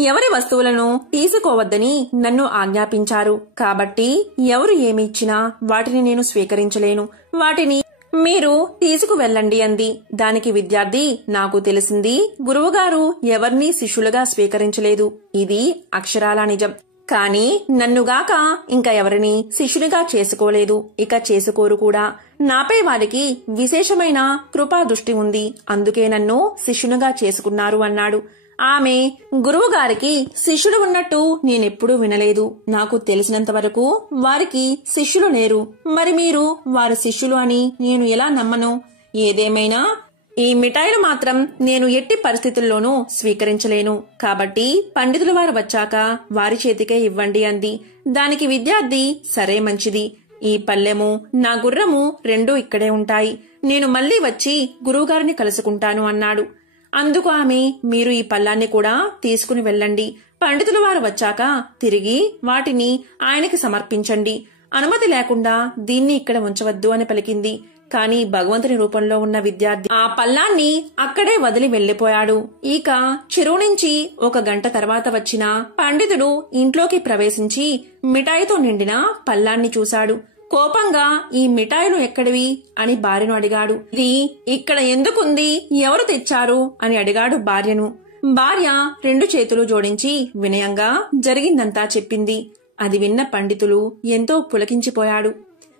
ఎవరి వస్తువులను తీసుకోవద్దని నన్ను ఆజ్ఞాపించారు. కాబట్టి ఎవరు ఏమి ఇచ్చినా వాటిని నేను స్వీకరించలేను. వాటిని మీరు తీసుకువెళ్ళండి అంది. దానికి విద్యార్థి, నాకు తెలిసింది, గురువుగారు ఎవరినీ శిష్యులుగా స్వీకరించలేదు. ఇది అక్షరాలా నిజం. కాని నన్నుగాక ఇంకా ఎవరిని శిష్యునిగా చేసుకోలేదు, ఇక చేసుకోరు కూడా. నాపై వారికి విశేషమైన కృపా దృష్టి ఉంది. అందుకే నన్ను శిష్యునిగా చేసుకున్నారు అన్నాడు. ఆమె గురువుగారికి శిష్యుడు ఉన్నట్టు నేనెప్పుడూ వినలేదు. నాకు తెలిసినంత వరకు వారికి శిష్యులు లేరు. మరి మీరు వారి శిష్యులు అని నేను ఎలా నమ్మను? ఏదేమైనా ఈ మిఠాయిలు మాత్రం నేను ఎట్టి పరిస్థితుల్లోనూ స్వీకరించలేను. కాబట్టి పండితుల వారు వచ్చాక వారి చేతికే ఇవ్వండి అంది. దానికి విద్యార్థి, సరే మంచిది. ఈ పల్లెము, నా గుర్రము రెండూ ఇక్కడే ఉంటాయి. నేను మళ్లీ వచ్చి గురువుగారిని కలుసుకుంటాను అన్నాడు. అందుకు ఆమె, మీరు ఈ పల్లాన్ని కూడా తీసుకుని వెళ్ళండి. పండితుల వారు వచ్చాక తిరిగి వాటిని ఆయనకి సమర్పించండి. అనుమతి లేకుండా దీన్ని ఇక్కడ ఉంచవద్దు అని పలికింది. కాని భగవంతుని రూపంలో ఉన్న విద్యార్థి ఆ పల్లాన్ని అక్కడే వదిలి వెళ్లిపోయాడు. ఇక చెరువు నుంచి 1 గంట తర్వాత వచ్చిన పండితుడు ఇంట్లోకి ప్రవేశించి మిఠాయితో నిండిన పల్లాన్ని చూశాడు. కోపంగా, ఈ మిఠాయిలు ఎక్కడివి అని భార్యను అడిగాడు. ఇది ఇక్కడ ఎందుకుంది, ఎవరు తెచ్చారు అని అడిగాడు భార్యను. భార్య 2 చేతులు జోడించి వినయంగా జరిగిందంతా చెప్పింది. అది విన్న పండితులు ఎంతో పులకించిపోయాడు.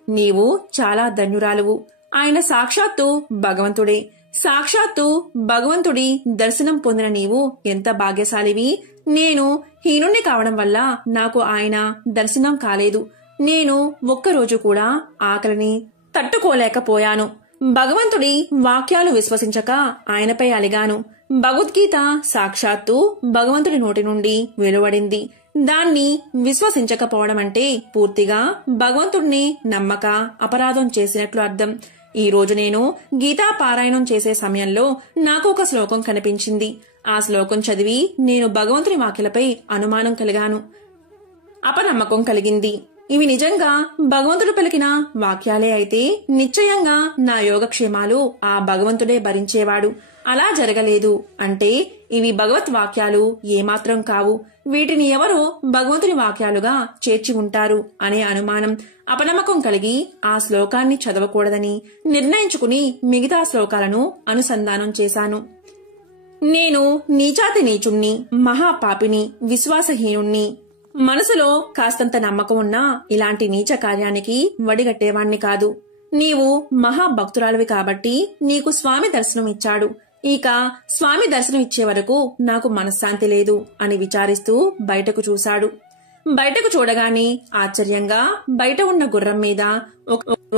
నీవు చాలా ధన్యురాలువు. ఆయన సాక్షాత్తు భగవంతుడే. సాక్షాత్తు భగవంతుడి దర్శనం పొందిన నీవు ఎంత భాగ్యశాలివి. నేను హీనుణ్ణి కావడం వల్ల నాకు ఆయన దర్శనం కాలేదు. నేను ఒక్కరోజు కూడా ఆకలిని తట్టుకోలేకపోయాను. భగవంతుడి వాక్యాలు విశ్వసించక ఆయనపై అలిగాను. భగవద్గీత సాక్షాత్తు భగవంతుడి నోటి నుండి వెలువడింది. దాన్ని విశ్వసించకపోవడం అంటే పూర్తిగా భగవంతుడిని నమ్మక అపరాధం చేసినట్లు అర్థం. ఈ రోజు నేను గీతా పారాయణం చేసే సమయంలో నాకు ఒక శ్లోకం కనిపించింది. ఆ శ్లోకం చదివి నేను భగవంతుని వాక్యలపై అనుమానం కలిగాను, అపనమ్మకం కలిగింది. ఇవి నిజంగా భగవంతుడు పలికిన వాక్యాలే అయితే నిశ్చయంగా నా యోగక్షేమాలు ఆ భగవంతుడే భరించేవాడు. అలా జరగలేదు అంటే ఇవి భగవత్ వాక్యాలు ఏమాత్రం కావు. వీటిని ఎవరో భగవంతుని వాక్యాలుగా చేర్చి ఉంటారు అనే అనుమానం, అపనమ్మకం కలిగి ఆ శ్లోకాన్ని చదవకూడదని నిర్ణయించుకుని మిగతా శ్లోకాలను అనుసంధానం చేశాను. నేను నీచాతి నీచుణ్ణి, మహాపాపిని, విశ్వాసహీనుణ్ణి. మనసులో కాస్తంత నమ్మకం ఉన్నా ఇలాంటి నీచ కార్యానికి వడిగట్టేవాణ్ణి కాదు. నీవు మహాభక్తురాలివి కాబట్టి నీకు స్వామి దర్శనం ఇచ్చాడు. ఇక స్వామి దర్శనం ఇచ్చే వరకు నాకు మనశ్శాంతి లేదు అని విచారిస్తూ బయటకు చూశాడు. బయటకు చూడగానే ఆశ్చర్యంగా బయట ఉన్న గుర్రం మీద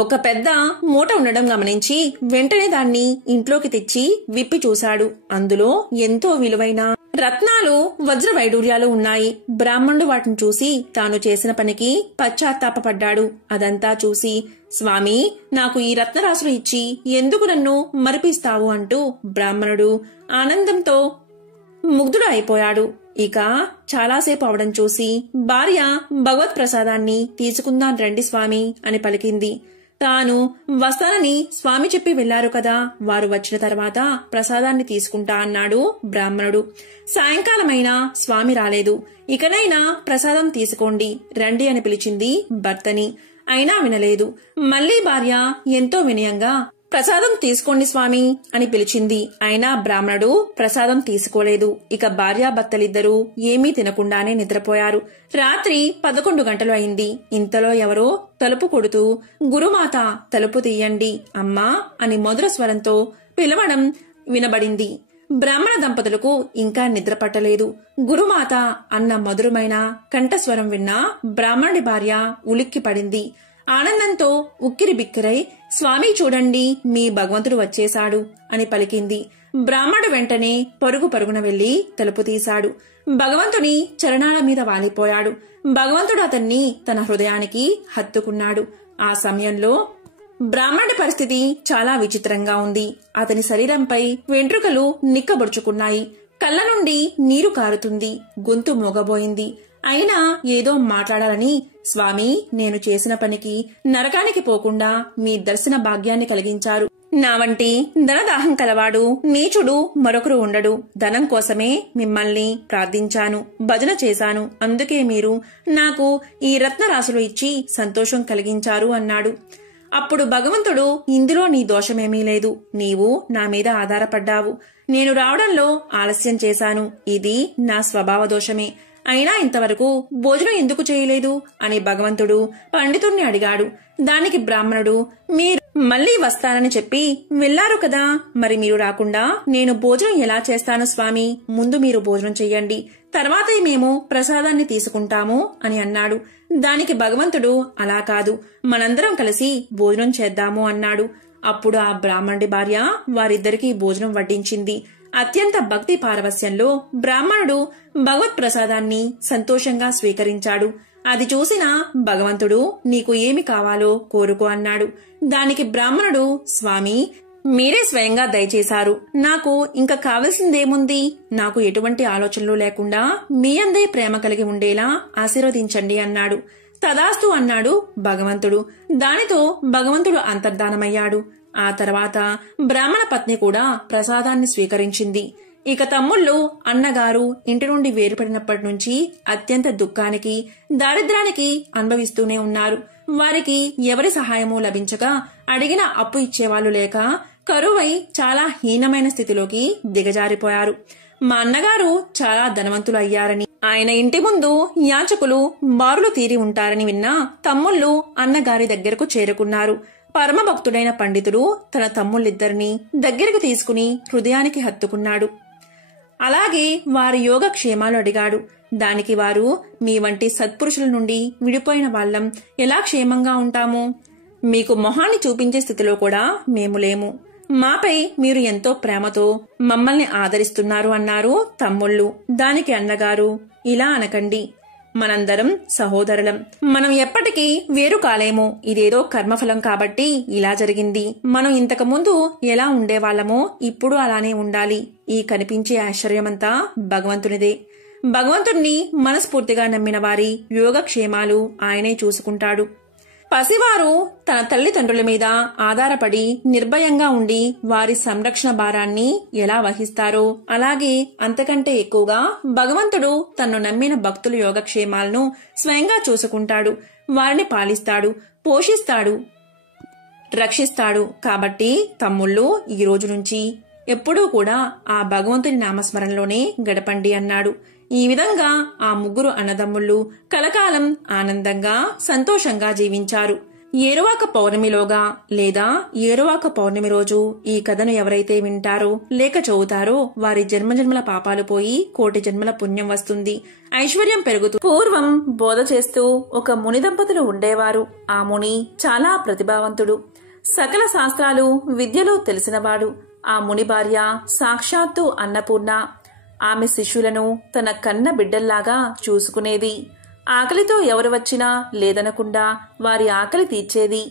ఒక పెద్ద మూట ఉండడం గమనించి వెంటనే దాన్ని ఇంట్లోకి తెచ్చి విప్పి చూశాడు. అందులో ఎంతో విలువైన రత్నాలు, వజ్ర వైడూర్యాలు ఉన్నాయి. బ్రాహ్మణుడు వాటిని చూసి తాను చేసిన పనికి పశ్చాత్తాపపడ్డాడు. అదంతా చూసి, స్వామి, నాకు ఈ రత్నరాశులు ఇచ్చి ఎందుకు నన్ను మరిపిస్తావు అంటూ బ్రాహ్మణుడు ఆనందంతో ముగ్ధుడు అయిపోయాడు. ఇక చాలాసేపు అవడం చూసి భార్య భగవత్ ప్రసాదాన్ని తీసుకుందాం రండి స్వామి అని పలికింది. తాను వస్తానని స్వామి చెప్పి వెళ్లారు కదా, వారు వచ్చిన తర్వాత ప్రసాదాన్ని తీసుకుంటా అన్నాడు బ్రాహ్మణుడు. సాయంకాలమైనా స్వామి రాలేదు. ఇకనైనా ప్రసాదం తీసుకోండి రండి అని పిలిచింది భర్తని. అయినా వినలేదు. మళ్లీ భార్య ఎంతో వినయంగా ప్రసాదం తీసుకోండి స్వామి అని పిలిచింది. అయినా బ్రాహ్మణుడు ప్రసాదం తీసుకోలేదు. ఇక భార్యాభర్తలిద్దరూ ఏమీ తినకుండానే నిద్రపోయారు. రాత్రి 11 గంటలు అయింది. ఇంతలో ఎవరో తలుపు కొడుతూ, గురుమాత తలుపు తీయండి అమ్మా అని మధుర స్వరంతో పిలవడం వినబడింది. బ్రాహ్మణ దంపతులకు ఇంకా నిద్ర పట్టలేదు. గురుమాత అన్న మధురమైన కంఠస్వరం విన్న బ్రాహ్మణుడి భార్య ఉలిక్కి పడింది. ఆనందంతో ఉక్కిరి బిక్కిరై, స్వామి చూడండి, మీ భగవంతుడు వచ్చేశాడు అని పలికింది. బ్రాహ్మణుడు వెంటనే పరుగు పరుగున వెళ్లి తలుపు తీశాడు. భగవంతుని చరణాల మీద వాలిపోయాడు. భగవంతుడు అతన్ని తన హృదయానికి హత్తుకున్నాడు. ఆ సమయంలో బ్రాహ్మణుడి పరిస్థితి చాలా విచిత్రంగా ఉంది. అతని శరీరంపై వెంట్రుకలు నిక్కబొడుచుకున్నాయి. కళ్ళ నుండి నీరు కారుతుంది. గొంతు మోగబోయింది. అయినా ఏదో మాట్లాడాలని, స్వామి, నేను చేసిన పనికి నరకానికి పోకుండా మీ దర్శన భాగ్యాన్ని కలిగించారు. నా వంటి ధనదాహం కలవాడు నీచుడు మరొకరు ఉండడు. ధనం కోసమే మిమ్మల్ని ప్రార్థించాను, భజన చేశాను. అందుకే మీరు నాకు ఈ రత్నరాశులు ఇచ్చి సంతోషం కలిగించారు అన్నాడు. అప్పుడు భగవంతుడు, ఇందులో నీ దోషమేమీ లేదు. నీవు నా మీద ఆధారపడ్డావు. నేను రావడంలో ఆలస్యం చేశాను. ఇది నా స్వభావ దోషమే. అయినా ఇంతవరకు భోజనం ఎందుకు చేయలేదు అని భగవంతుడు పండితుణ్ణి అడిగాడు. దానికి బ్రాహ్మణుడు, మీరు మళ్లీ వస్తానని చెప్పి వెళ్లారు కదా, మరి మీరు రాకుండా నేను భోజనం ఎలా చేస్తాను స్వామి, ముందు మీరు భోజనం చెయ్యండి, తర్వాతే మేము ప్రసాదాన్ని తీసుకుంటాము అని అన్నాడు. దానికి భగవంతుడు, అలా కాదు, మనందరం కలిసి భోజనం చేద్దాము అన్నాడు. అప్పుడు ఆ బ్రాహ్మణుడి భార్య వారిద్దరికీ భోజనం వడ్డించింది. అత్యంత భక్తి పారవస్యంలో బ్రాహ్మణుడు భగవత్ ప్రసాదాన్ని సంతోషంగా స్వీకరించాడు. అది చూసిన భగవంతుడు, నీకు ఏమి కావాలో కోరుకో అన్నాడు. దానికి బ్రాహ్మణుడు, స్వామి, మీరే స్వయంగా దయచేశారు, నాకు ఇంకా కావలసిందేముంది, నాకు ఎటువంటి ఆలోచనలు లేకుండా మీ అందే ప్రేమ కలిగి ఉండేలా ఆశీర్వదించండి అన్నాడు. తదాస్తు అన్నాడు భగవంతుడు. దానితో భగవంతుడు అంతర్ధానమయ్యాడు. ఆ తర్వాత బ్రాహ్మణ పత్ని కూడా ప్రసాదాన్ని స్వీకరించింది. ఇక తమ్ముళ్ళు, అన్నగారు ఇంటి నుండి వేరుపడినప్పటి నుంచి అత్యంత దుఃఖానికి, దారిద్ర్యానికి అనుభవిస్తూనే ఉన్నారు. వారికి ఎవరి సహాయమూ లభించక, అడిగిన అప్పు ఇచ్చేవాళ్లు లేక కరువై చాలా హీనమైన స్థితిలోకి దిగజారిపోయారు. మా అన్నగారు చాలా ధనవంతులు అయ్యారని, ఆయన ఇంటి ముందు యాచకులు బారులు తీరి ఉంటారని విన్న తమ్ముళ్ళు అన్నగారి దగ్గరకు చేరుకున్నారు. పరమభక్తుడైన పండితుడు తన తమ్ముళ్ళిద్దరినీ దగ్గరికి తీసుకుని హృదయానికి హత్తుకున్నాడు. అలాగే వారి యోగక్షేమాలు అడిగాడు. దానికి వారు, మీ వంటి సత్పురుషుల నుండి విడిపోయిన వాళ్ళం ఎలా క్షేమంగా ఉంటాము, మీకు మొహాన్ని చూపించే స్థితిలో కూడా మేము లేము, మాపై మీరు ఎంతో ప్రేమతో మమ్మల్ని ఆదరిస్తున్నారు అన్నారు తమ్ముళ్ళు. దానికి అన్నగారు, ఇలా అనకండి, మనందరం సహోదరులం, మనం ఎప్పటికీ వేరు కాలేము, ఇదేదో కర్మఫలం కాబట్టి ఇలా జరిగింది, మనం ఇంతకు ముందు ఎలా ఉండేవాళ్లమో ఇప్పుడు అలానే ఉండాలి, ఈ కనిపించే ఆశ్చర్యమంతా భగవంతునిదే, భగవంతుణ్ణి మనస్ఫూర్తిగా నమ్మిన వారి యోగక్షేమాలు ఆయనే చూసుకుంటాడు. పసివారు తన తల్లిదండ్రుల మీద ఆధారపడి నిర్భయంగా ఉండి వారి సంరక్షణ భారాన్ని ఎలా వహిస్తారో, అలాగే అంతకంటే ఎక్కువగా భగవంతుడు తన్ను నమ్మిన భక్తుల యోగక్షేమాలను స్వయంగా చూసుకుంటాడు, వారిని పాలిస్తాడు, పోషిస్తాడు, రక్షిస్తాడు. కాబట్టి తమ్ముళ్ళు, ఈ రోజు నుంచి ఎప్పుడూ కూడా ఆ భగవంతుని నామస్మరణలోనే గడపండి అన్నాడు. ఈ విధంగా ఆ ముగ్గురు అన్నదమ్ముళ్ళు కలకాలం ఆనందంగా సంతోషంగా జీవించారు. ఏరువాక పౌర్ణమిలోగా లేదా ఏరువాక పౌర్ణమి రోజు ఈ కథను ఎవరైతే వింటారో లేక చదువుతారో వారి జన్మజన్మల పాపాలు పోయి కోటి జన్మల పుణ్యం వస్తుంది, ఐశ్వర్యం పెరుగుతూ. పూర్వం బోధ చేస్తూ ఒక ముని దంపతులు ఉండేవారు. ఆ ముని చాలా ప్రతిభావంతుడు, సకల శాస్త్రాలు విద్యలో తెలిసినవాడు. ఆ ముని భార్య సాక్షాత్తు అన్నపూర్ణ. ఆమె శిష్యులను తన కన్న బిడ్డల్లాగా చూసుకునేది. ఆకలితో ఎవరు వచ్చినా లేదనకుండా వారి ఆకలి తీర్చేది.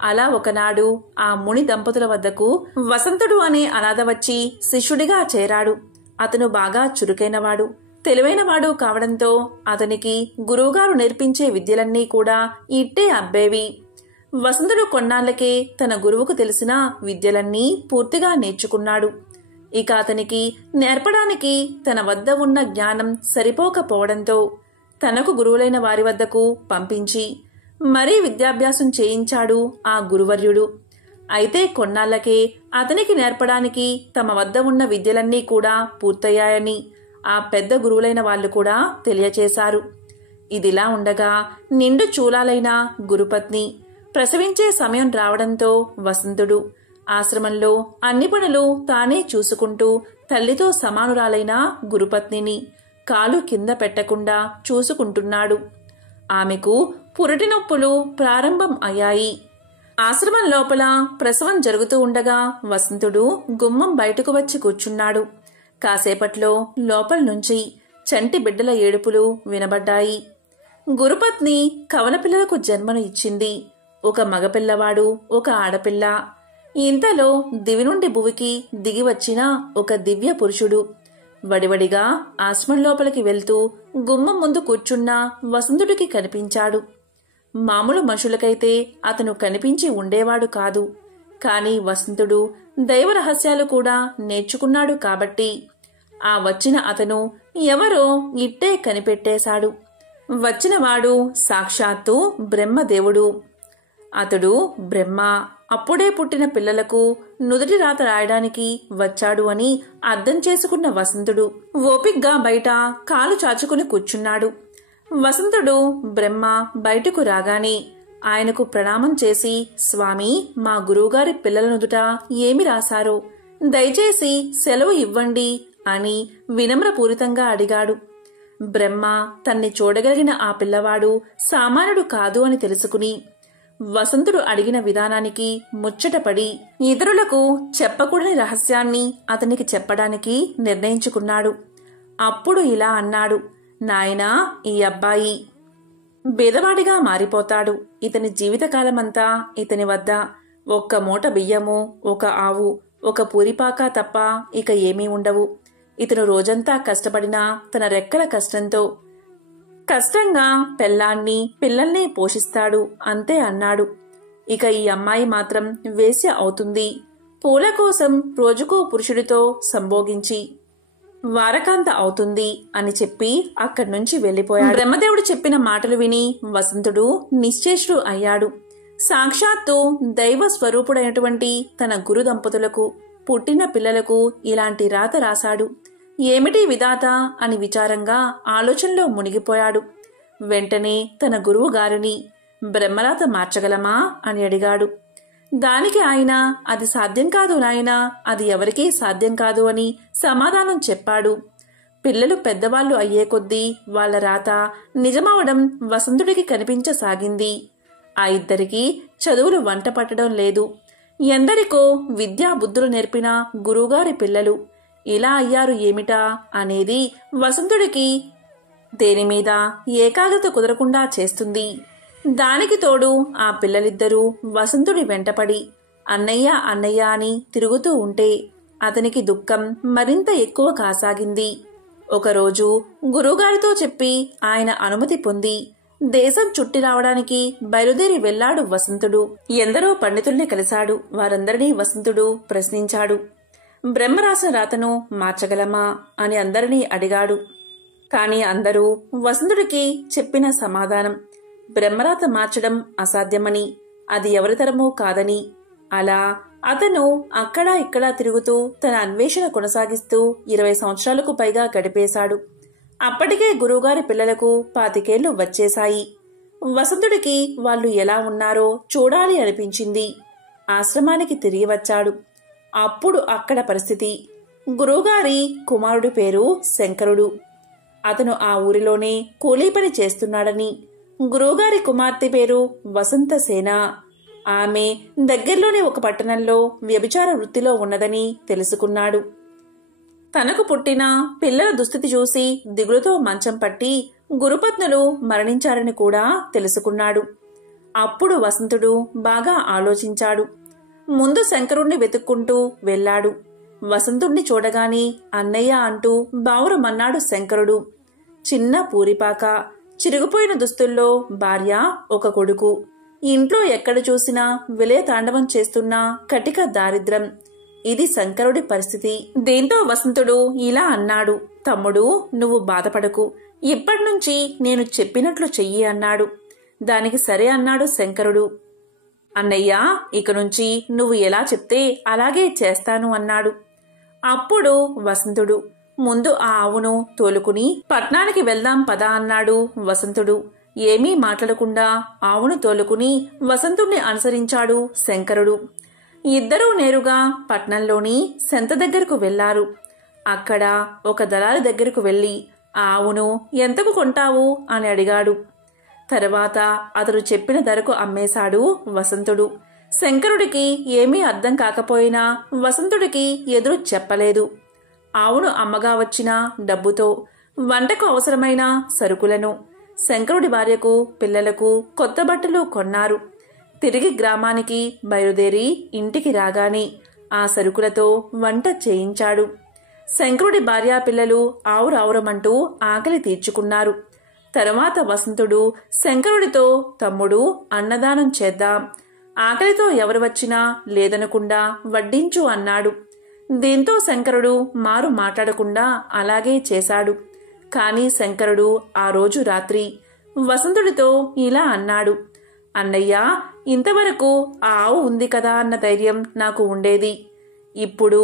అలా ఒకనాడు ఆ ముని దంపతుల వద్దకు వసంతుడు అనే అనాథ వచ్చి శిష్యుడిగా చేరాడు. అతను బాగా చురుకైనవాడు, తెలివైనవాడు కావడంతో అతనికి గురువుగారు నేర్పించే విద్యలన్నీ కూడా ఇట్టే అబ్బేవి. వసంతుడు కొన్నాళ్లకే తన గురువుకు తెలిసిన విద్యలన్నీ పూర్తిగా నేర్చుకున్నాడు. ఇక అతనికి నేర్పడానికి తన వద్ద ఉన్న జ్ఞానం సరిపోకపోవడంతో తనకు గురువులైన వారి వద్దకు పంపించి మరీ విద్యాభ్యాసం చేయించాడు ఆ గురువర్యుడు. అయితే కొన్నాళ్లకే అతనికి నేర్పడానికి తమ వద్ద ఉన్న విద్యలన్నీ కూడా పూర్తయ్యాయని ఆ పెద్ద గురువులైన వాళ్లు కూడా తెలియచేశారు. ఇదిలా ఉండగా నిండు చూలాలైన గురుపత్ని ప్రసవించే సమయం రావడంతో వసంతుడు ఆశ్రమంలో అన్ని పనులు తానే చూసుకుంటూ తల్లితో సమానురాలైన గురుపత్నిని కాలు కింద పెట్టకుండా చూసుకుంటున్నాడు. ఆమెకు పురిటి నొప్పులు ప్రారంభం అయ్యాయి. ఆశ్రమం లోపల ప్రసవం జరుగుతూ ఉండగా వసంతుడు గుమ్మం బయటకు వచ్చి కూర్చున్నాడు. కాసేపట్లో లోపల నుంచి చంటి బిడ్డల ఏడుపులు వినబడ్డాయి. గురుపత్ని కవలపిల్లలకు జన్మను ఇచ్చింది. ఒక మగపిల్లవాడు, ఒక ఆడపిల్ల. ఇంతలో దివి నుండి భువికి దిగి వచ్చిన ఒక దివ్య పురుషుడు వడివడిగా ఆశ్రమం లోపలికి వెళ్తూ గుమ్మం ముందు కూర్చున్న వసంతుడికి కనిపించాడు. మామూలు మనుషులకైతే అతను కనిపించి ఉండేవాడు కాదు. కాని వసంతుడు దైవ రహస్యాలు కూడా నేర్చుకున్నాడు కాబట్టి ఆ వచ్చిన అతను ఎవరో ఇట్టే కనిపెట్టేశాడు. వచ్చినవాడు సాక్షాత్తు బ్రహ్మదేవుడు. అతడు బ్రహ్మ అప్పుడే పుట్టిన పిల్లలకు నుదుటి రాత రాయడానికి వచ్చాడు అని అర్థం చేసుకున్న వసంతుడు ఓపిగ్గా బయట కాలు చాచుకుని కూర్చున్నాడు. వసంతుడు బ్రహ్మ బయటకు రాగానే ఆయనకు ప్రణామం చేసి, స్వామి, మా గురువుగారి పిల్లల నుదుట ఏమి రాశారో దయచేసి సెలవు ఇవ్వండి అని వినమ్రపూరితంగా అడిగాడు. బ్రహ్మ తన్ని చూడగలిగిన ఆ పిల్లవాడు సామాన్యుడు కాదు అని తెలుసుకుని వసంతుడు అడిగిన విధానానికి ముచ్చటపడి ఇతరులకు చెప్పకూడని రహస్యాన్ని అతనికి చెప్పడానికి నిర్ణయించుకున్నాడు. అప్పుడు ఇలా అన్నాడు, నాయనా, ఈ అబ్బాయి బీదవాడిగా మారిపోతాడు. ఇతని జీవితకాలమంతా ఇతని వద్ద ఒక్క మూట బియ్యము, ఒక ఆవు, ఒక పూరిపాక తప్ప ఇక ఏమీ ఉండవు. ఇతను రోజంతా కష్టపడినా తన రెక్కల కష్టంగా పెళ్ళాన్ని పిల్లల్ని పోషిస్తాడు అంతే అన్నాడు. ఇక ఈ అమ్మాయి మాత్రం వేశ్య అవుతుంది. పూల కోసం రోజుకో పురుషుడితో సంభోగించి వారకాంత అవుతుంది అని చెప్పి అక్కడి నుంచి వెళ్లిపోయాడు. బ్రహ్మదేవుడు చెప్పిన మాటలు విని వసంతుడు నిశ్చేష్టుడు అయ్యాడు. సాక్షాత్తు దైవ స్వరూపుడైనటువంటి తన గురు దంపతులకు పుట్టిన పిల్లలకు ఇలాంటి రాత రాశాడు. ఏమిటి విధాత అని విచారంగా ఆలోచనలో మునిగిపోయాడు. వెంటనే తన గురువు గారిని బ్రహ్మరాత మార్చగలమా అని అడిగాడు. దానికి ఆయన, అది సాధ్యం కాదు నాయనా, అది ఎవరికీ సాధ్యం కాదు అని సమాధానం చెప్పాడు. పిల్లలు పెద్దవాళ్లు అయ్యే కొద్దీ వాళ్ల రాత నిజమవడం వసంతుడికి కనిపించసాగింది. ఆ ఇద్దరికీ చదువులు వంట పట్టడం లేదు. ఎందరికో విద్యా బుద్ధులు నేర్పిన గురువుగారి పిల్లలు ఇలా అయ్యారు ఏమిటా అనేది వసంతుడికి దేనిమీద ఏకాగ్రత కుదరకుండా చేస్తుంది. దానికి తోడు ఆ పిల్లలిద్దరూ వసంతుడి వెంటపడి అన్నయ్య అన్నయ్య అని తిరుగుతూ ఉంటే అతనికి దుఃఖం మరింత ఎక్కువ కాసాగింది. ఒకరోజు గురువుగారితో చెప్పి ఆయన అనుమతి పొంది దేశం చుట్టి రావడానికి బయలుదేరి వెళ్లాడు వసంతుడు. ఎందరో పండితుల్ని కలిశాడు. వారందరినీ వసంతుడు ప్రశ్నించాడు. బ్రహ్మరాసిన రాతను మార్చగలమా అని అందరినీ అడిగాడు. కాని అందరూ వసంతుడికి చెప్పిన సమాధానం బ్రహ్మరాత మార్చడం అసాధ్యమని, అది ఎవరితరమూ కాదని. అలా అతను అక్కడా ఇక్కడా తిరుగుతూ తన అన్వేషణ కొనసాగిస్తూ 20 సంవత్సరాలకు పైగా గడిపేశాడు. అప్పటికే గురువుగారి పిల్లలకు 25 ఏళ్లు వచ్చేశాయి. వసంతుడికి వాళ్ళు ఎలా ఉన్నారో చూడాలి అనిపించింది. ఆశ్రమానికి తిరిగి వచ్చాడు. అప్పుడు అక్కడ పరిస్థితి, గురువుగారి కుమారుడి పేరు శంకరుడు. అతను ఆ ఊరిలోనే కూలీ పని చేస్తున్నాడని, గురువుగారి కుమార్తె పేరు వసంతసేన. ఆమె దగ్గర్లోనే ఒక పట్టణంలో వ్యభిచార వృత్తిలో ఉన్నదని తెలుసుకున్నాడు. తనకు పుట్టిన పిల్లల దుస్థితి చూసి దిగులుతో మంచం పట్టి గురుపత్నులు మరణించారని కూడా తెలుసుకున్నాడు. అప్పుడు వసంతుడు బాగా ఆలోచించాడు. ముందు శంకరుణ్ణి వెతుక్కుంటూ వెళ్లాడు. వసంతుణ్ణి చూడగాని అన్నయ్య అంటూ బావురమన్నాడు శంకరుడు. చిన్న పూరిపాక, చిరిగిపోయిన దుస్తుల్లో భార్య, ఒక కొడుకు. ఇంట్లో ఎక్కడ చూసినా విలయ తాండవం చేస్తున్న కటిక దారిద్ర్యం. ఇది శంకరుడి పరిస్థితి. దీంతో వసంతుడు ఇలా అన్నాడు, తమ్ముడు, నువ్వు బాధపడకు, ఇప్పటినుంచి నేను చెప్పినట్లు చెయ్యి అన్నాడు. దానికి సరే అన్నాడు శంకరుడు. అన్నయ్య, ఇక నుంచి నువ్వు ఎలా చెప్తే అలాగే చేస్తాను అన్నాడు. అప్పుడు వసంతుడు, ముందు ఆ ఆవును తోలుకుని పట్నానికి వెళ్దాం పదా అన్నాడు వసంతుడు. ఏమీ మాట్లాడకుండా ఆవును తోలుకుని వసంతుణ్ణి అనుసరించాడు శంకరుడు. ఇద్దరూ నేరుగా పట్నంలోని సెంత దగ్గరకు వెళ్లారు. అక్కడ ఒక దళారి దగ్గరకు వెళ్లి ఆవును ఎంతకు కొంటావు అని అడిగాడు. తర్వాత అతడు చెప్పిన ధరకు అమ్మేశాడు వసంతుడు. శంకరుడికి ఏమీ అర్థం కాకపోయినా వసంతుడికి ఎదురు చెప్పలేదు. ఆవును అమ్మగా వచ్చిన డబ్బుతో వంటకు అవసరమైన సరుకులను, శంకరుడి భార్యకు పిల్లలకు కొత్త బట్టలు కొన్నారు. తిరిగి గ్రామానికి బయలుదేరి ఇంటికి రాగానే ఆ సరుకులతో వంట చేయించాడు. శంకరుడి భార్యా పిల్లలు ఆవురావురమంటూ ఆకలి తీర్చుకున్నారు. తరువాత వసంతుడు శంకరుడితో, తమ్ముడు, అన్నదానం చేద్దాం, ఆకలితో ఎవరు వచ్చినా లేదనకుండా వడ్డించు అన్నాడు. దీంతో శంకరుడు మారు మాట్లాడకుండా అలాగే చేశాడు. కాని శంకరుడు ఆ రోజు రాత్రి వసంతుడితో ఇలా అన్నాడు, అన్నయ్య, ఇంతవరకు ఆ ఆవు ఉంది కదా అన్న ధైర్యం నాకు ఉండేది. ఇప్పుడు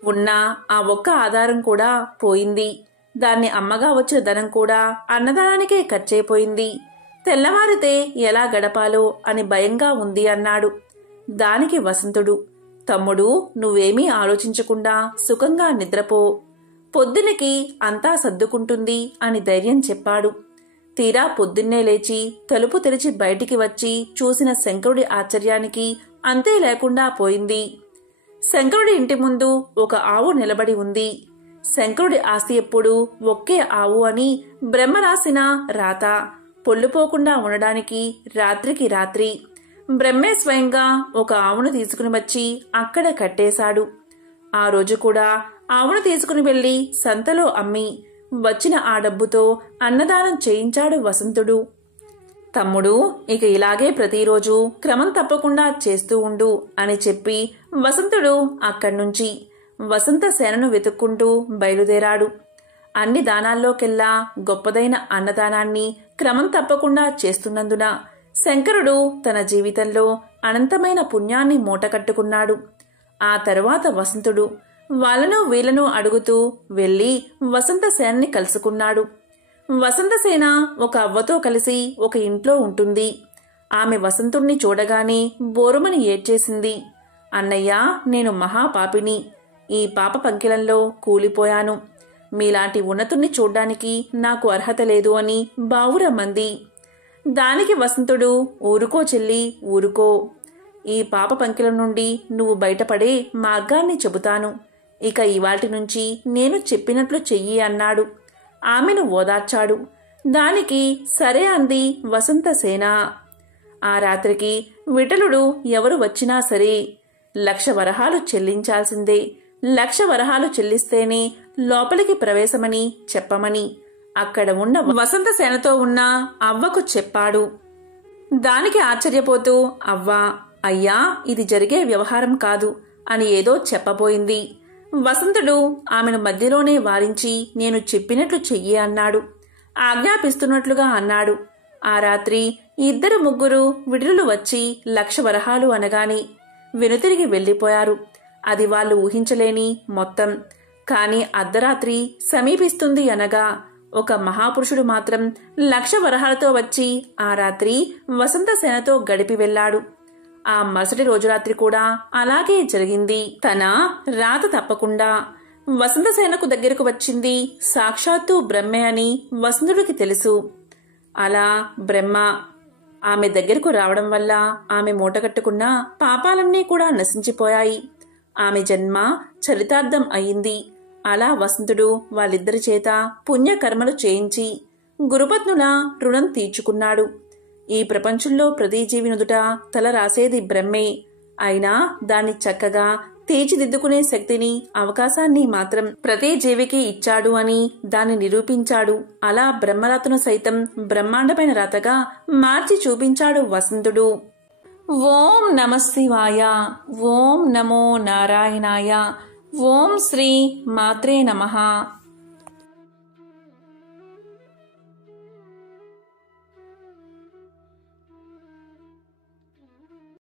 ఉన్న ఆ ఒక్క ఆధారం కూడా పోయింది. దాన్ని అమ్మగా వచ్చిన ధనం కూడా అన్నదానానికే ఖర్చయిపోయింది. తెల్లవారితే ఎలా గడపాలో అని భయంగా ఉంది అన్నాడు. దానికి వసంతుడు, తమ్ముడు, నువ్వేమీ ఆలోచించకుండా సుఖంగా నిద్రపో. పొద్దునకి అంతా సర్దుకుంటుంది అని ధైర్యం చెప్పాడు. తీరా పొద్దున్నే లేచి తలుపు తెరిచి బయటికి వచ్చి చూసిన శంకరుడి ఆశ్చర్యానికి అంతే లేకుండా పోయింది. శంకరుడి ఇంటి ముందు ఒక ఆవు నిలబడి ఉంది. శంకరుడి ఆస్తి ఎప్పుడు ఒకే ఆవు అని బ్రహ్మ రాసిన రాత. పొల్లుపోకుండా ఉండడానికి రాత్రికి రాత్రి బ్రహ్మే స్వయంగా ఒక ఆవును తీసుకుని వచ్చి అక్కడ కట్టేశాడు. ఆ రోజు కూడా ఆవును తీసుకుని వెళ్లి సంతలో అమ్మి వచ్చిన ఆ డబ్బుతో అన్నదానం చేయించాడు వసంతుడు. తమ్ముడు, ఇక ఇలాగే ప్రతిరోజు క్రమం తప్పకుండా చేస్తూ ఉండు అని చెప్పి వసంతుడు అక్కడ్నుంచి వసంత సేనను వెతుక్కుంటూ బయలుదేరాడు. అన్ని దానాల్లోకెల్లా గొప్పదైన అన్నదానాన్ని క్రమం తప్పకుండా చేస్తున్నందున శంకరుడు తన జీవితంలో అనంతమైన పుణ్యాన్ని మూటకట్టుకున్నాడు. ఆ తరువాత వసంతుడు వాళ్ళను వీళ్లను అడుగుతూ వెళ్లి వసంతసేనని కలుసుకున్నాడు. వసంతసేన ఒక అవ్వతో కలిసి ఒక ఇంట్లో ఉంటుంది. ఆమె వసంతుణ్ణి చూడగానే బోరుమని ఏడ్చేసింది. అన్నయ్య, నేను మహాపాపిని. ఈ పాప పంకిలంలో కూలిపోయాను. మీలాంటి ఉన్నతుణ్ణి చూడ్డానికి నాకు అర్హత లేదు అని బావురమ్మంది. దానికి వసంతుడు, ఊరుకో చెల్లి, ఊరుకో. ఈ పాప పంకిలం నుండి నువ్వు బయటపడే మార్గాన్ని చెబుతాను. ఇక ఇవాల్టి నుంచి నేను చెప్పినట్లు చెయ్యి అన్నాడు. ఆమెను ఓదార్చాడు. దానికి సరే అంది వసంతసేన. ఆ రాత్రికి విఠలుడు ఎవరు వచ్చినా సరే 1,00,000 వరహాలు చెల్లించాల్సిందే. 1,00,000 వరహాలు చెల్లిస్తేనే లోపలికి ప్రవేశమని చెప్పమని అక్కడ ఉన్న వసంతసేనతో ఉన్న అవ్వకు చెప్పాడు. దానికి ఆశ్చర్యపోతూ అవ్వ, అయ్యా, ఇది జరిగే వ్యవహారం కాదు అని ఏదో చెప్పబోయింది. వసంతుడు ఆమెను మధ్యలోనే వారించి నేను చెప్పినట్లు చెయ్యి అన్నాడు. ఆజ్ఞాపిస్తున్నట్లుగా అన్నాడు. ఆ రాత్రి 2-3 విడుదలు వచ్చి 1,00,000 వరహాలు అనగానే వెనుతిరిగి వెళ్లిపోయారు. అది వాళ్ళు ఊహించలేని మొత్తం. కాని అర్ధరాత్రి సమీపిస్తుంది అనగా ఒక మహాపురుషుడు మాత్రం 1,00,000 వరహాలతో వచ్చి ఆ రాత్రి వసంతసేనతో గడిపి వెళ్లాడు. ఆ మరుసటి రోజు రాత్రి కూడా అలాగే జరిగింది. తన రాత తప్పకుండా వసంతసేనకు దగ్గరకు వచ్చింది సాక్షాత్తు బ్రహ్మే అని వసంతుడికి తెలుసు. అలా బ్రహ్మ ఆమె దగ్గరకు రావడం వల్ల ఆమె మూటగట్టుకున్న పాపాలన్నీ కూడా నశించిపోయాయి. ఆమె జన్మ చరితార్థం అయింది. అలా వసంతుడు వాళ్ళిద్దరి చేత పుణ్యకర్మలు చేయించి గురుపత్నుల రుణం తీర్చుకున్నాడు. ఈ ప్రపంచంలో ప్రతి జీవి నుదుట తల రాసేది బ్రహ్మే. అయినా దాన్ని చక్కగా తీర్చిదిద్దుకునే శక్తిని, అవకాశాన్ని మాత్రం ప్రతి జీవికి ఇచ్చాడు అని దాన్ని నిరూపించాడు. అలా బ్రహ్మరాతను సైతం బ్రహ్మాండమైన రాతగా మార్చి చూపించాడు వసంతుడు. ఓం నమఃశివాయ. ఓం నమో నారాయణాయ. ఓం శ్రీ మాత్రే నమః.